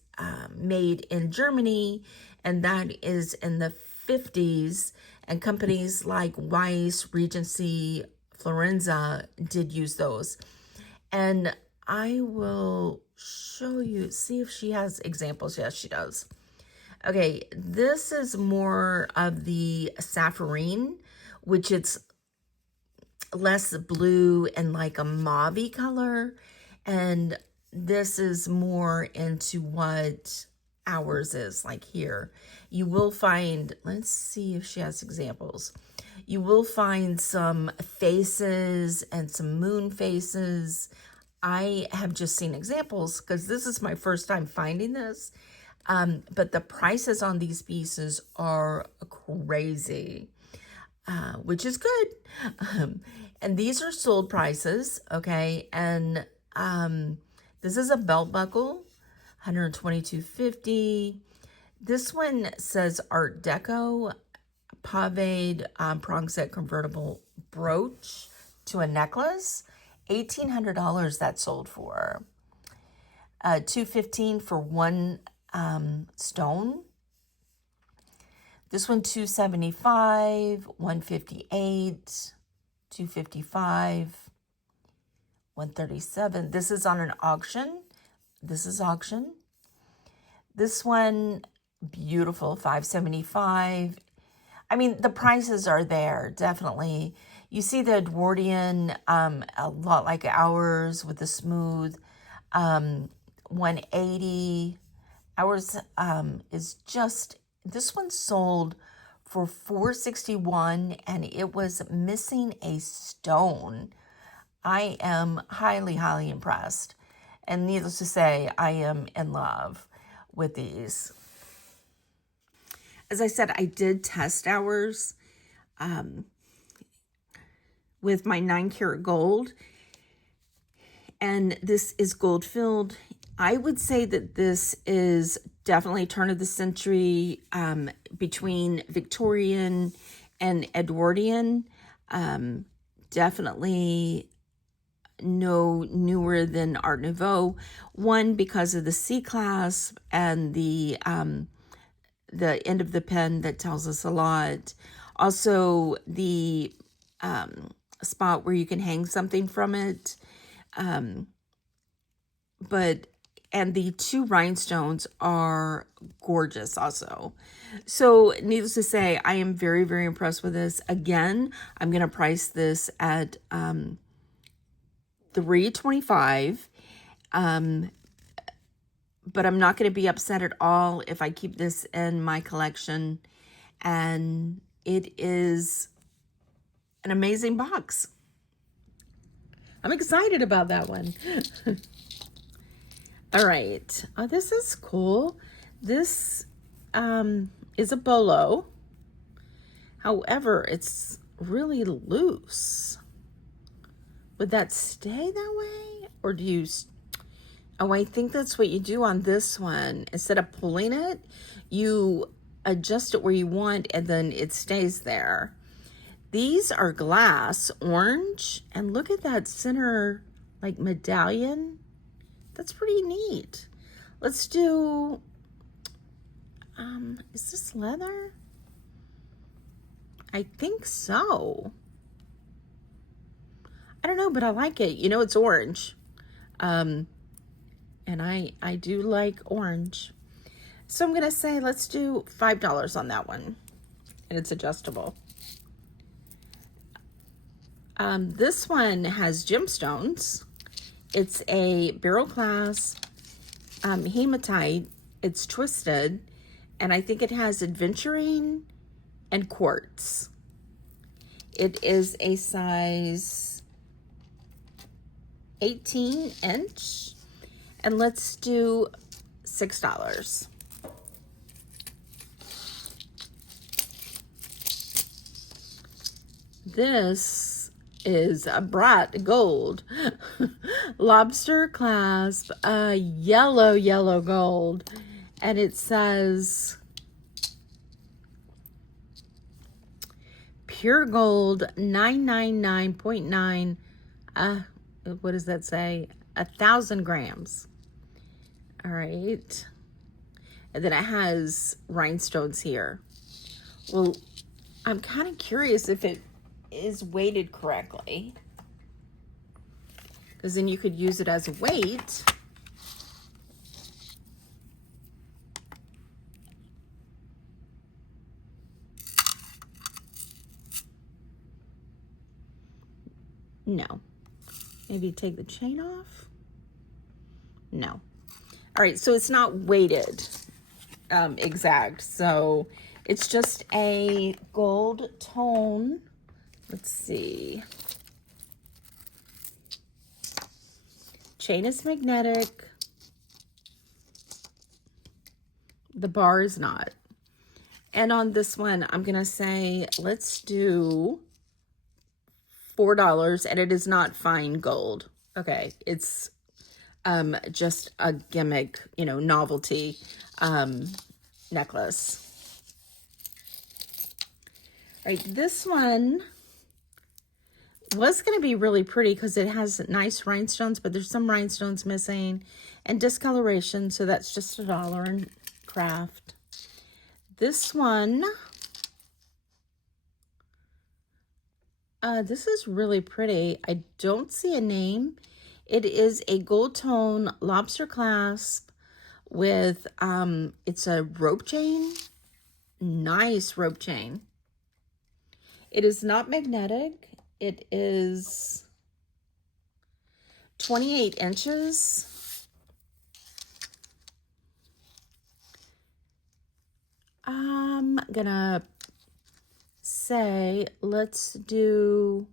made in Germany, and that is in the 50s, and companies like Weiss, Regency, Florenza did use those. And I will show you, see if she has examples. Yes, she does. Okay, this is more of the sapphirine, which it's less blue and like a mauve-y color, and this is more into what ours is like here. You will find, let's see if she has examples. You will find some faces and some moon faces. I have just seen examples because this is my first time finding this. But the prices on these pieces are crazy, which is good. And these are sold prices, okay? And this is a belt buckle, $122.50. This one says Art Deco, paved prong set convertible brooch to a necklace, $1,800 that sold for. $215 for one stone. This one $275, $158, $255, $137. This is on an auction. This is auction. This one Beautiful, $5.75. I mean, the prices are there, definitely. You see the Edwardian, a lot like ours with the smooth, 180. Ours is just, this one sold for $4.61 and it was missing a stone. I am highly, highly impressed. And needless to say, I am in love with these. As I said, I did test ours with my 9 karat gold. And this is gold filled. I would say that this is definitely turn of the century, between Victorian and Edwardian. Definitely no newer than Art Nouveau. One, because of the C clasp and the end of the pen that tells us a lot. Also, the spot where you can hang something from it. And the 2 rhinestones are gorgeous also. So needless to say, I am very, very impressed with this. Again, I'm going to price this at $3.25. But I'm not going to be upset at all if I keep this in my collection. And it is an amazing box. I'm excited about that one. All right. Oh, this is cool. This is a bolo. However, it's really loose. Would that stay that way? Or do you... Oh, I think that's what you do on this one. Instead of pulling it, you adjust it where you want and then it stays there. These are glass, orange, and look at that center, like, medallion. That's pretty neat. Let's do, is this leather? I think so. I don't know, but I like it. You know, it's orange. And I do like orange. So I'm going to say, let's do $5 on that one. And it's adjustable. This one has gemstones. It's a barrel clasp, hematite. It's twisted. And I think it has adventuring and quartz. It is a size 18-inch. And let's do $6. This is a bright gold lobster clasp, yellow gold, and it says pure gold 999.9. What does that say? 1,000 grams. All right. And then it has rhinestones here. Well, I'm kind of curious if it is weighted correctly, because then you could use it as a weight. No. Maybe take the chain off. No. All right, so it's not weighted exact. So it's just a gold tone. Let's see. Chain is magnetic. The bar is not. And on this one, I'm going to say, let's do $4, and it is not fine gold. Okay, it's just a gimmick, you know, novelty necklace. All right, this one was going to be really pretty because it has nice rhinestones, but there's some rhinestones missing and discoloration, so that's just $1 in craft. This one, this is really pretty. I don't see a name. It is a gold tone lobster clasp with, it's a rope chain. Nice rope chain. It is not magnetic. It is 28 inches. I'm gonna say let's do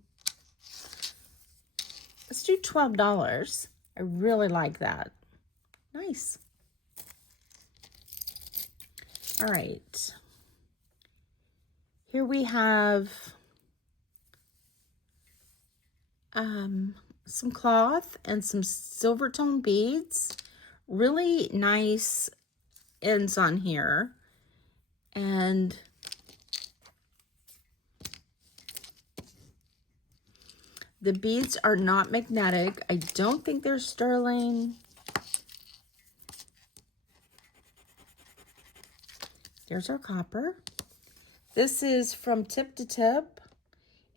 $12. I really like that. Nice. All right. Here we have some cloth and some silver tone beads. Really nice ends on here. And the beads are not magnetic. I don't think they're sterling. There's our copper. This is from tip to tip,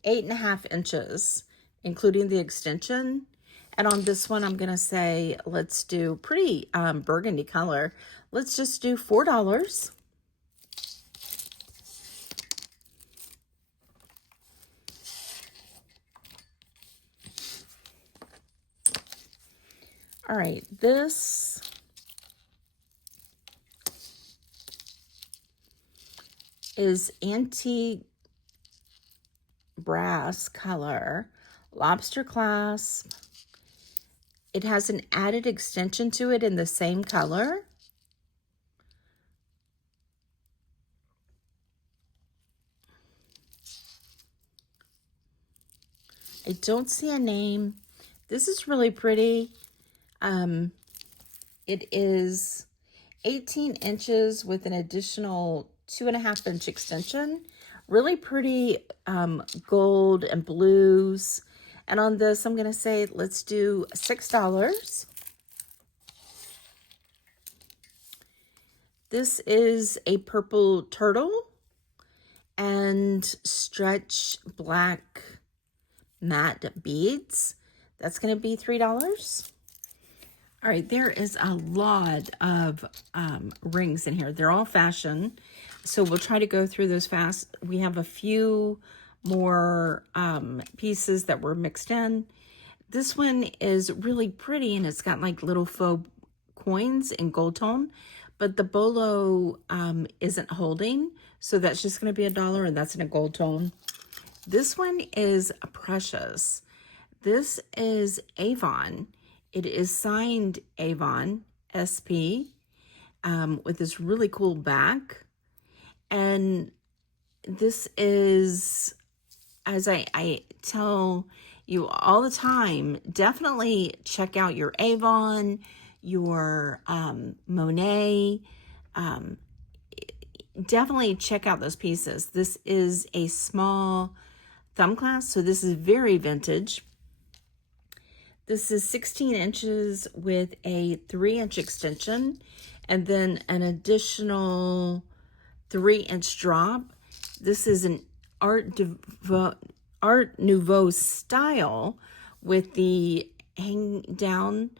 8.5 inches, including the extension. And on this one, I'm gonna say, let's do pretty burgundy color. Let's just do $4. All right, this is antique brass color, lobster clasp. It has an added extension to it in the same color. I don't see a name. This is really pretty. It is 18 inches with an additional 2.5 inch extension. Really pretty gold and blues. And on this, I'm gonna say, let's do $6. This is a purple turtle and stretch black matte beads. That's gonna be $3. All right, there is a lot of rings in here. They're all fashion, so we'll try to go through those fast. We have a few more pieces that were mixed in. This one is really pretty, and it's got like little faux coins in gold tone, but the bolo isn't holding, so that's just going to be $1, and that's in a gold tone. This one is precious. This is Avon. It is signed Avon SP with this really cool back. And this is, as I tell you all the time, definitely check out your Avon, your Monet. Definitely check out those pieces. This is a small thumb clasp, so this is very vintage. This is 16 inches with a 3-inch extension and then an additional 3-inch drop. This is an Art Nouveau style with the hang down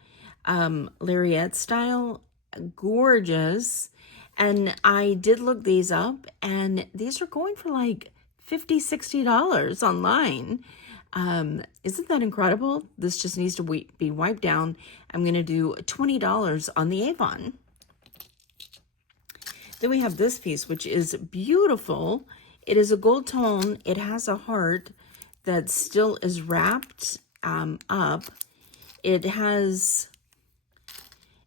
lariat style. Gorgeous. And I did look these up, and these are going for like $50, $60 online. Isn't that incredible? This just needs to be wiped down. I'm going to do $20 on the Avon. Then we have this piece, which is beautiful. It is a gold tone. It has a heart that still is wrapped up. It has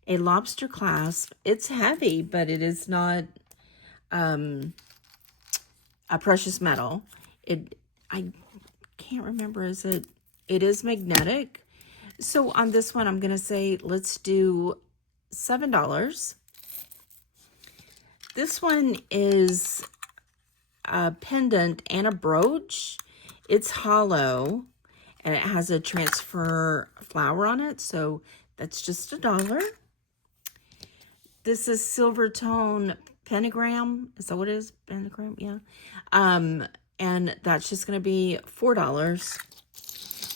a lobster clasp. It's heavy, but it is not a precious metal. I can't remember, it is magnetic. So on this one, I'm gonna say let's do $7. This one is a pendant and a brooch. It's hollow and it has a transfer flower on it, so that's just $1. This is silver tone pentagram. Is that what it is? Pentagram, yeah. And that's just going to be $4.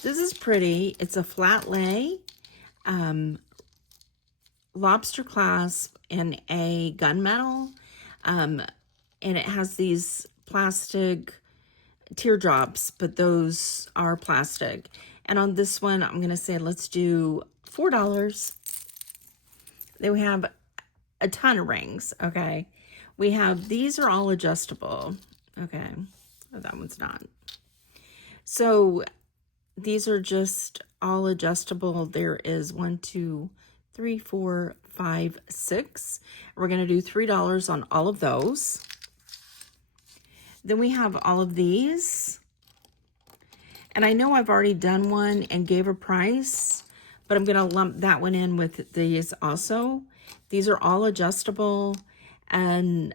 This is pretty. It's a flat lay, lobster clasp in a gunmetal. And it has these plastic teardrops, but those are plastic. And on this one, I'm going to say, let's do $4. Then we have a ton of rings, okay? We have, these are all adjustable, okay? Oh, that one's not. So these are just all adjustable. There is 1, 2, 3, 4, 5, 6. We're going to do $3 on all of those. Then we have all of these. And I know I've already done one and gave a price, but I'm going to lump that one in with these also. These are all adjustable. And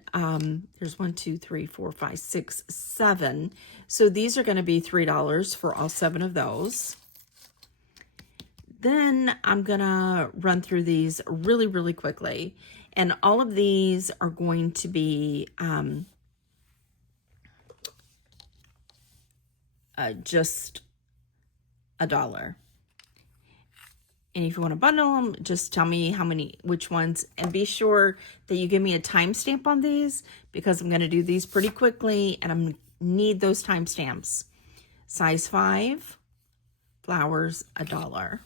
there's 1, 2, 3, 4, 5, 6, 7. So these are going to be $3 for all 7 of those. Then I'm going to run through these really, really quickly. And all of these are going to be just $1. And if you want to bundle them, just tell me which ones, and be sure that you give me a timestamp on these, because I'm going to do these pretty quickly and I'm need those timestamps. Size 5, flowers, $1.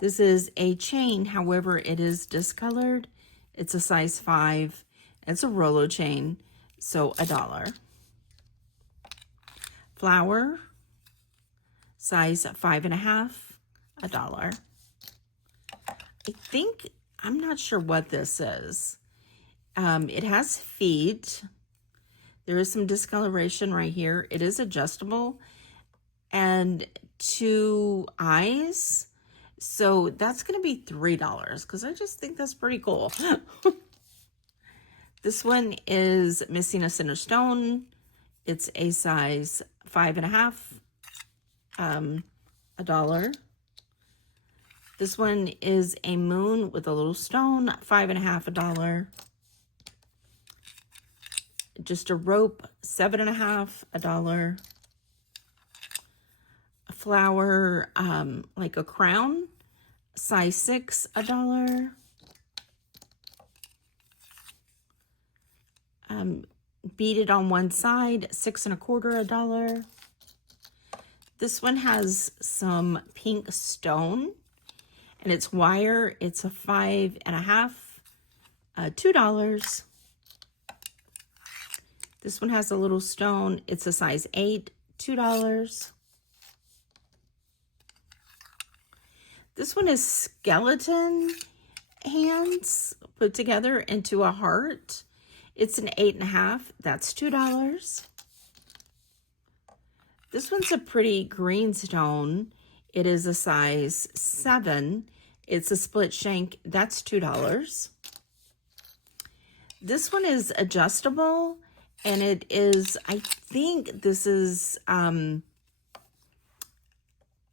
This is a chain, however, it is discolored. It's a size 5. It's a Rolo chain, so $1. Flower, size 5.5, $1. I think, I'm not sure what this is. It has feet. There is some discoloration right here. It is adjustable, and 2 eyes. So that's going to be $3 because I just think that's pretty cool. This one is missing a center stone. It's a size 5.5, $1. This one is a moon with a little stone, 5.5, $1. Just a rope, 7.5, $1. A flower, like a crown, size 6, $1. Beaded on one side, 6 1/4, $1. This one has some pink stone, and it's wire. It's a 5.5, $2. This one has a little stone. It's a size 8, $2. This one is skeleton hands put together into a heart. It's an 8.5, that's $2. This one's a pretty green stone. It is a size 7. It's a split shank, that's $2. This one is adjustable, and it is, I think this is a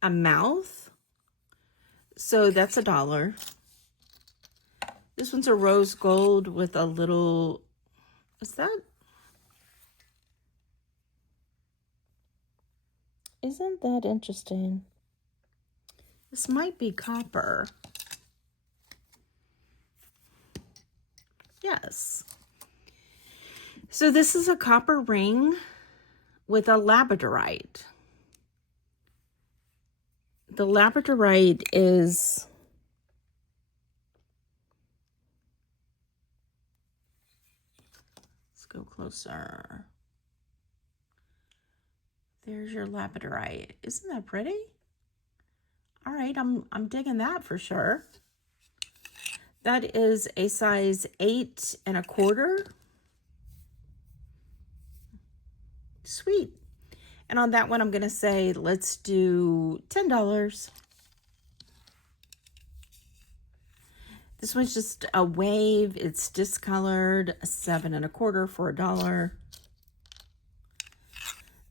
mouth. So that's $1. This one's a rose gold with a little, isn't that interesting? This might be copper. Yes. So this is a copper ring with a labradorite. The labradorite is, let's go closer. There's your labradorite. Isn't that pretty? All right, I'm digging that for sure. That is a size 8 1/4. Sweet. And on that one, I'm going to say, let's do $10. This one's just a wave. It's discolored, 7 1/4 for $1.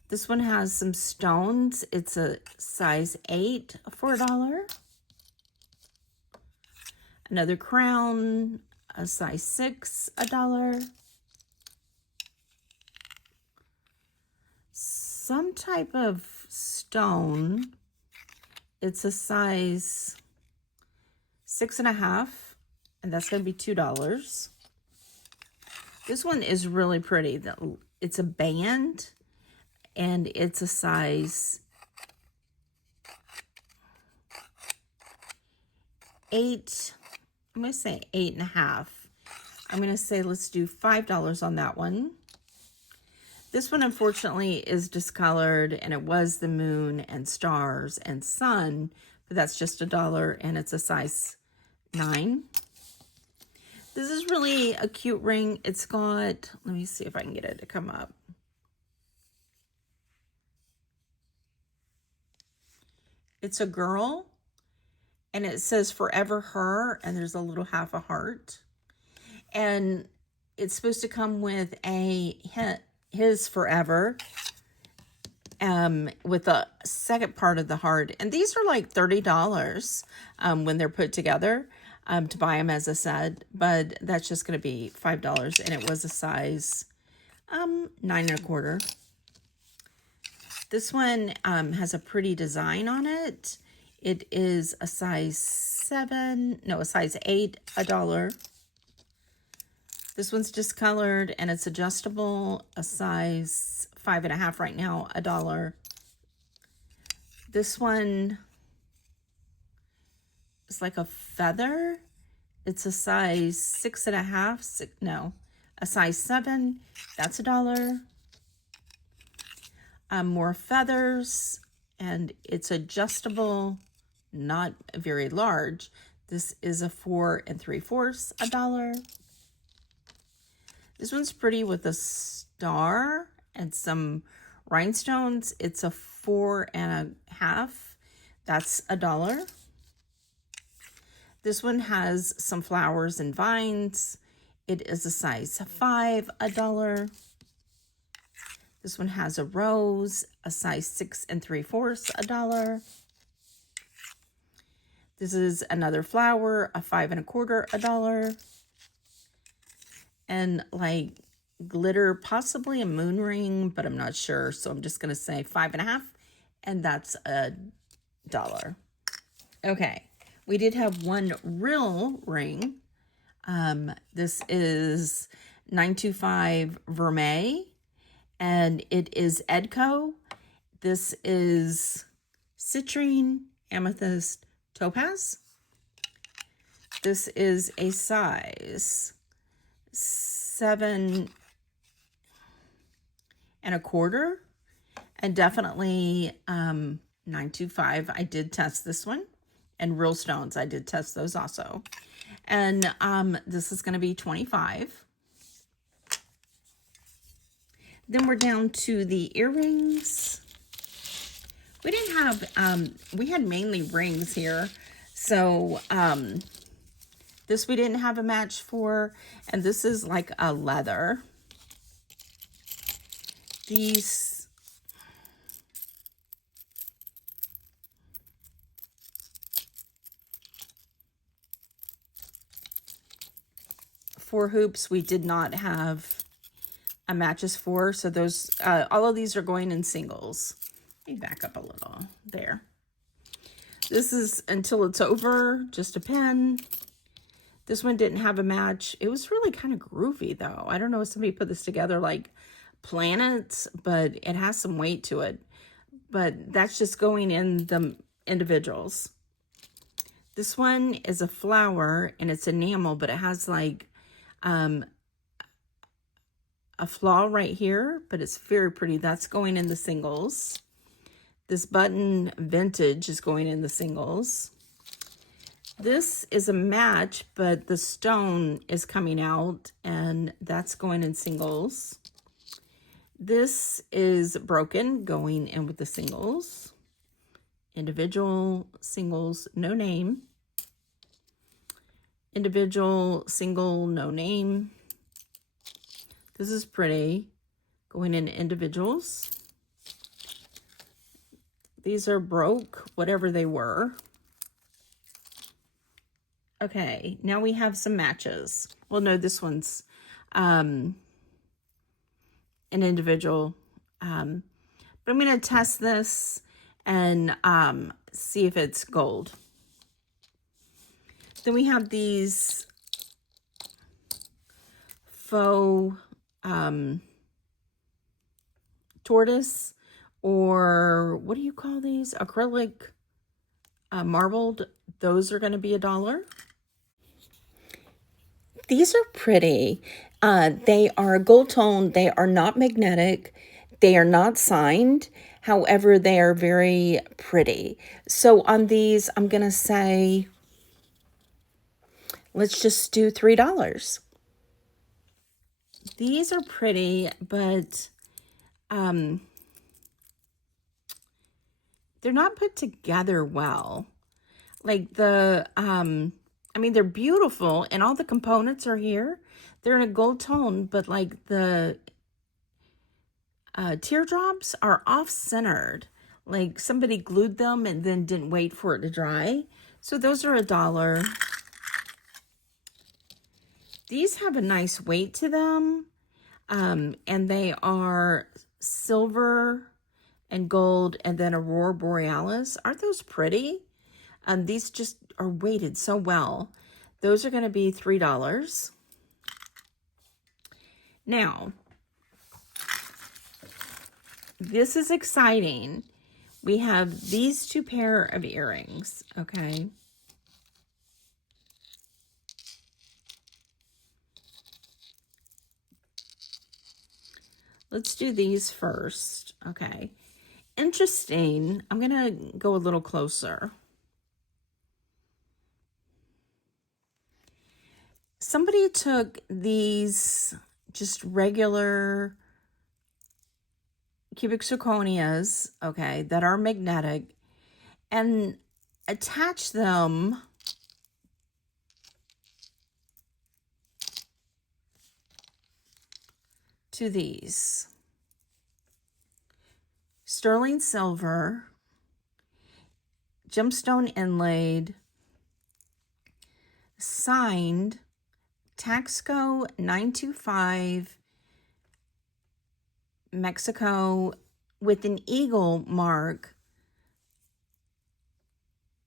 This one has some stones. It's a size 8 for $1. Another crown, a size 6, $1. Some type of stone. It's a size 6.5, and that's going to be $2. This one is really pretty. It's a band, and it's a size 8. I'm going to say 8.5. I'm going to say let's do $5 on that one. This one, unfortunately, is discolored, and it was the moon and stars and sun, but that's just $1, and it's a size 9. This is really a cute ring. It's got, let me see if I can get it to come up. It's a girl, and it says forever her, and there's a little half a heart. And it's supposed to come with a his forever, with the second part of the heart. And these are like $30 when they're put together. To buy them as a set, but that's just going to be $5, and it was a size 9.25. This one has a pretty design on it. It is a size 7, no, a size 8, $1. This one's discolored, and it's adjustable, a size 5.5 right now, $1. This one, it's like a feather. It's a size 6.5. No, a size 7. That's $1. More feathers, and it's adjustable, not very large. This is a 4 3/4, $1. This one's pretty with a star and some rhinestones. It's a 4.5. That's $1. This one has some flowers and vines. It is a size 5, $1. This one has a rose, a size 6 3/4, $1. This is another flower, a 5 1/4, $1. And like glitter, possibly a moon ring, but I'm not sure. So I'm just going to say 5.5, and that's $1. Okay. We did have one real ring. This is 925 Vermeil, and it is Edco. This is citrine, amethyst, topaz. This is a size 7 1/4, and definitely 925. I did test this one. And real stones, I did test those also. And this is going to be $25. Then we're down to the earrings. We didn't have, we had mainly rings here. So this we didn't have a match for. And this is like a leather. These, four hoops we did not have a matches for, so those all of these are going in singles. Let me back up a little there. This is Until It's Over, just a pen. This one didn't have a match. It was really kind of groovy though. I don't know if somebody put this together like planets, but it has some weight to it. But that's just going in the individuals. This one is a flower, and it's enamel, but it has like a flaw right here, but it's very pretty. That's going in the singles. This button vintage is going in the singles. This is a match, but the stone is coming out, and that's going in singles. This is broken, going in with the singles. Individual, singles, no name. Individual, single, no name. This is pretty, going in individuals. These are broke, whatever they were. Okay, now we have some matches. Well, no, this one's an individual. But I'm going to test this and see if it's gold. Then we have these faux tortoise, or what do you call these? Acrylic marbled. Those are going to be $1. These are pretty. They are gold tone. They are not magnetic. They are not signed. However, they are very pretty. So on these, I'm going to say, let's just do $3. These are pretty, but they're not put together well. Like the, I mean, they're beautiful and all the components are here. They're in a gold tone, but like the teardrops are off-centered. Like somebody glued them and then didn't wait for it to dry. So those are $1. These have a nice weight to them. And they are silver and gold and then Aurora Borealis. Aren't those pretty? These just are weighted so well. Those are going to be $3. Now, this is exciting. We have these two pair of earrings, okay? Let's do these first, okay? Interesting. I'm going to go a little closer. Somebody took these just regular cubic zirconias, okay, that are magnetic, and attached them to these. Sterling silver, gemstone inlaid, signed, Taxco 925, Mexico, with an eagle mark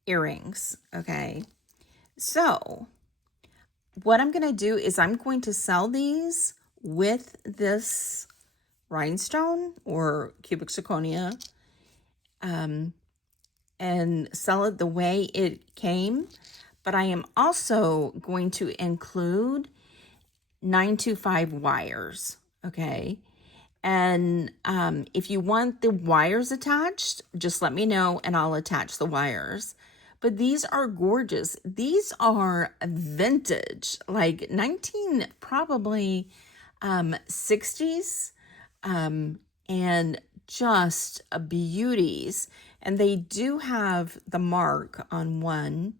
earrings, okay? So what I'm going to do is I'm going to sell these with this rhinestone or cubic zirconia, and sell it the way it came. But I am also going to include 925 wires, okay? And if you want the wires attached, just let me know and I'll attach the wires. But these are gorgeous. These are vintage, like 19 probably 60s, and just beauties. And they do have the mark on one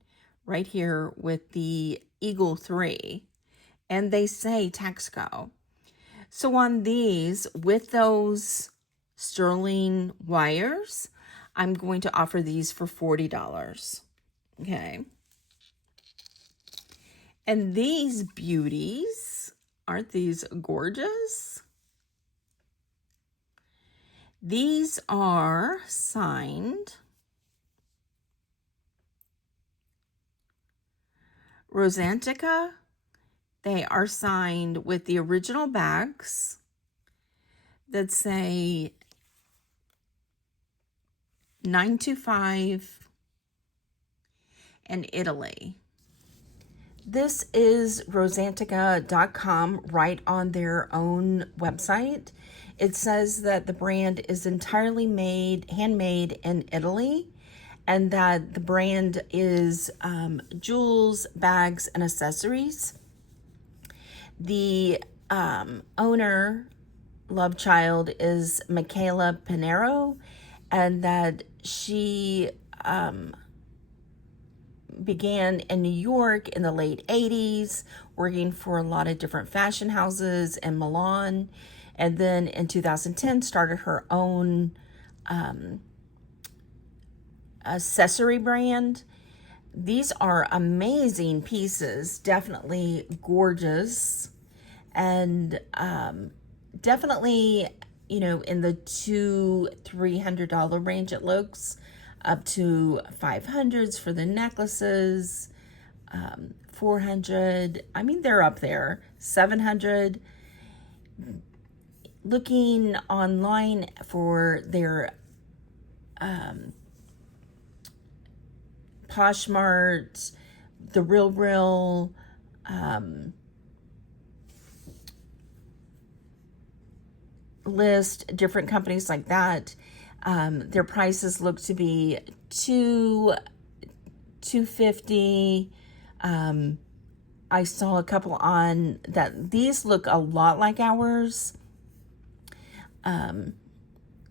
right here with the Eagle 3, and they say Taxco. So on these, with those sterling wires, I'm going to offer these for $40. Okay. And these beauties, aren't these gorgeous? These are signed Rosantica. They are signed with the original bags that say 925 and Italy. This is rosantica.com, right on their own website. It says that the brand is entirely handmade in Italy, and that the brand is jewels, bags, and accessories. The owner, love child, is Michaela Pinero, and that she began in New York in the late 80s, working for a lot of different fashion houses in Milan, and then in 2010 started her own accessory brand. These are amazing pieces, definitely gorgeous, and definitely, you know, in the $200-300 range it looks, up to $500s for the necklaces. 400. I mean, they're up there. 700. Looking online for their Poshmark, the Real list, different companies like that. Their prices look to be $250. I saw a couple on that. These look a lot like ours,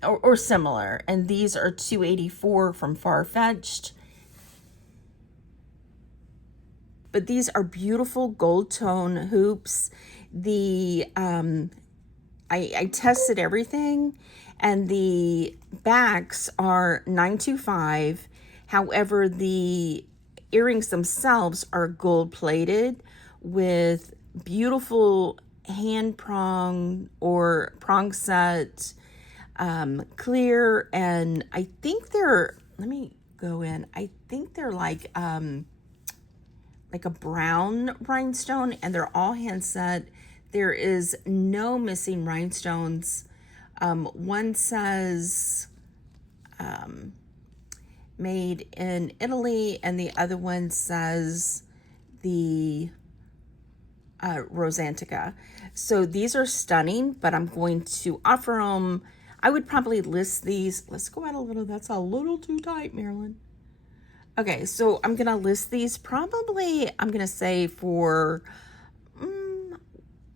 or similar. And these are $284 from Farfetched. But these are beautiful gold tone hoops. I tested everything, and the backs are $925. However, the earrings themselves are gold plated with beautiful hand prong or prong set, clear, and I think they're, let me go in, I think they're like a brown rhinestone, and they're all hand set. There is no missing rhinestones. One says made in Italy, and the other one says the Rosantica. So these are stunning, but I'm going to offer them. I would probably list these. Let's go out a little. That's a little too tight, Marilyn. Okay, so I'm going to list these probably, I'm going to say for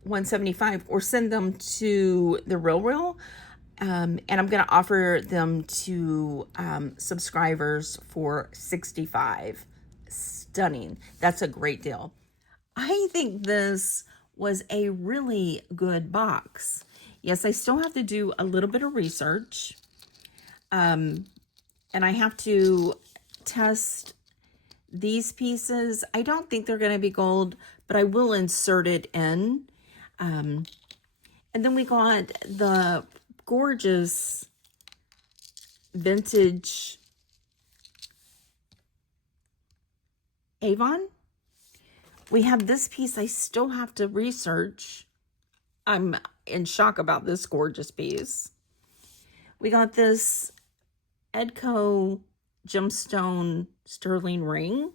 $175, or send them to the Real. And I'm going to offer them to subscribers for $65. Stunning. That's a great deal. I think this was a really good box. Yes, I still have to do a little bit of research. And I have to test these pieces. I don't think they're going to be gold, but I will insert it in. And then we got the gorgeous vintage Avon. We have this piece I still have to research. I'm in shock about this gorgeous piece. We got this Edco gemstone sterling ring.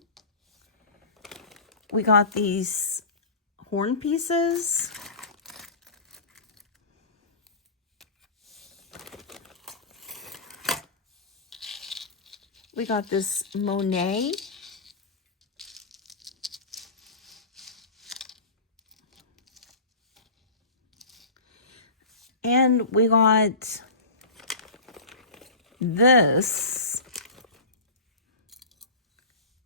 We got these horn pieces. We got this Monet. And we got this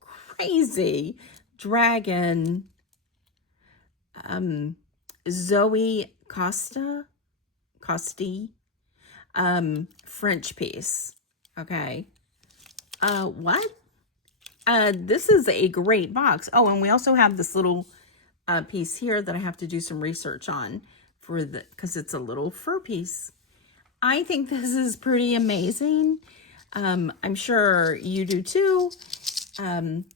crazy dragon Zoe Coste French piece. Okay. What? This is a great box. Oh, and we also have this little piece here that I have to do some research on for the, because it's a little fur piece. I think this is pretty amazing. I'm sure you do too. And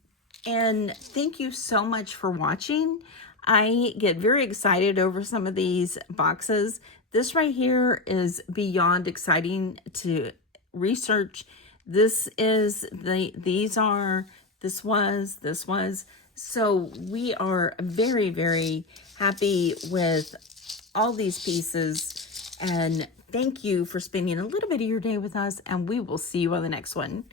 thank you so much for watching. I get very excited over some of these boxes. This right here is beyond exciting to research. This is this was. So we are very, very happy with all these pieces. And thank you for spending a little bit of your day with us. And we will see you on the next one.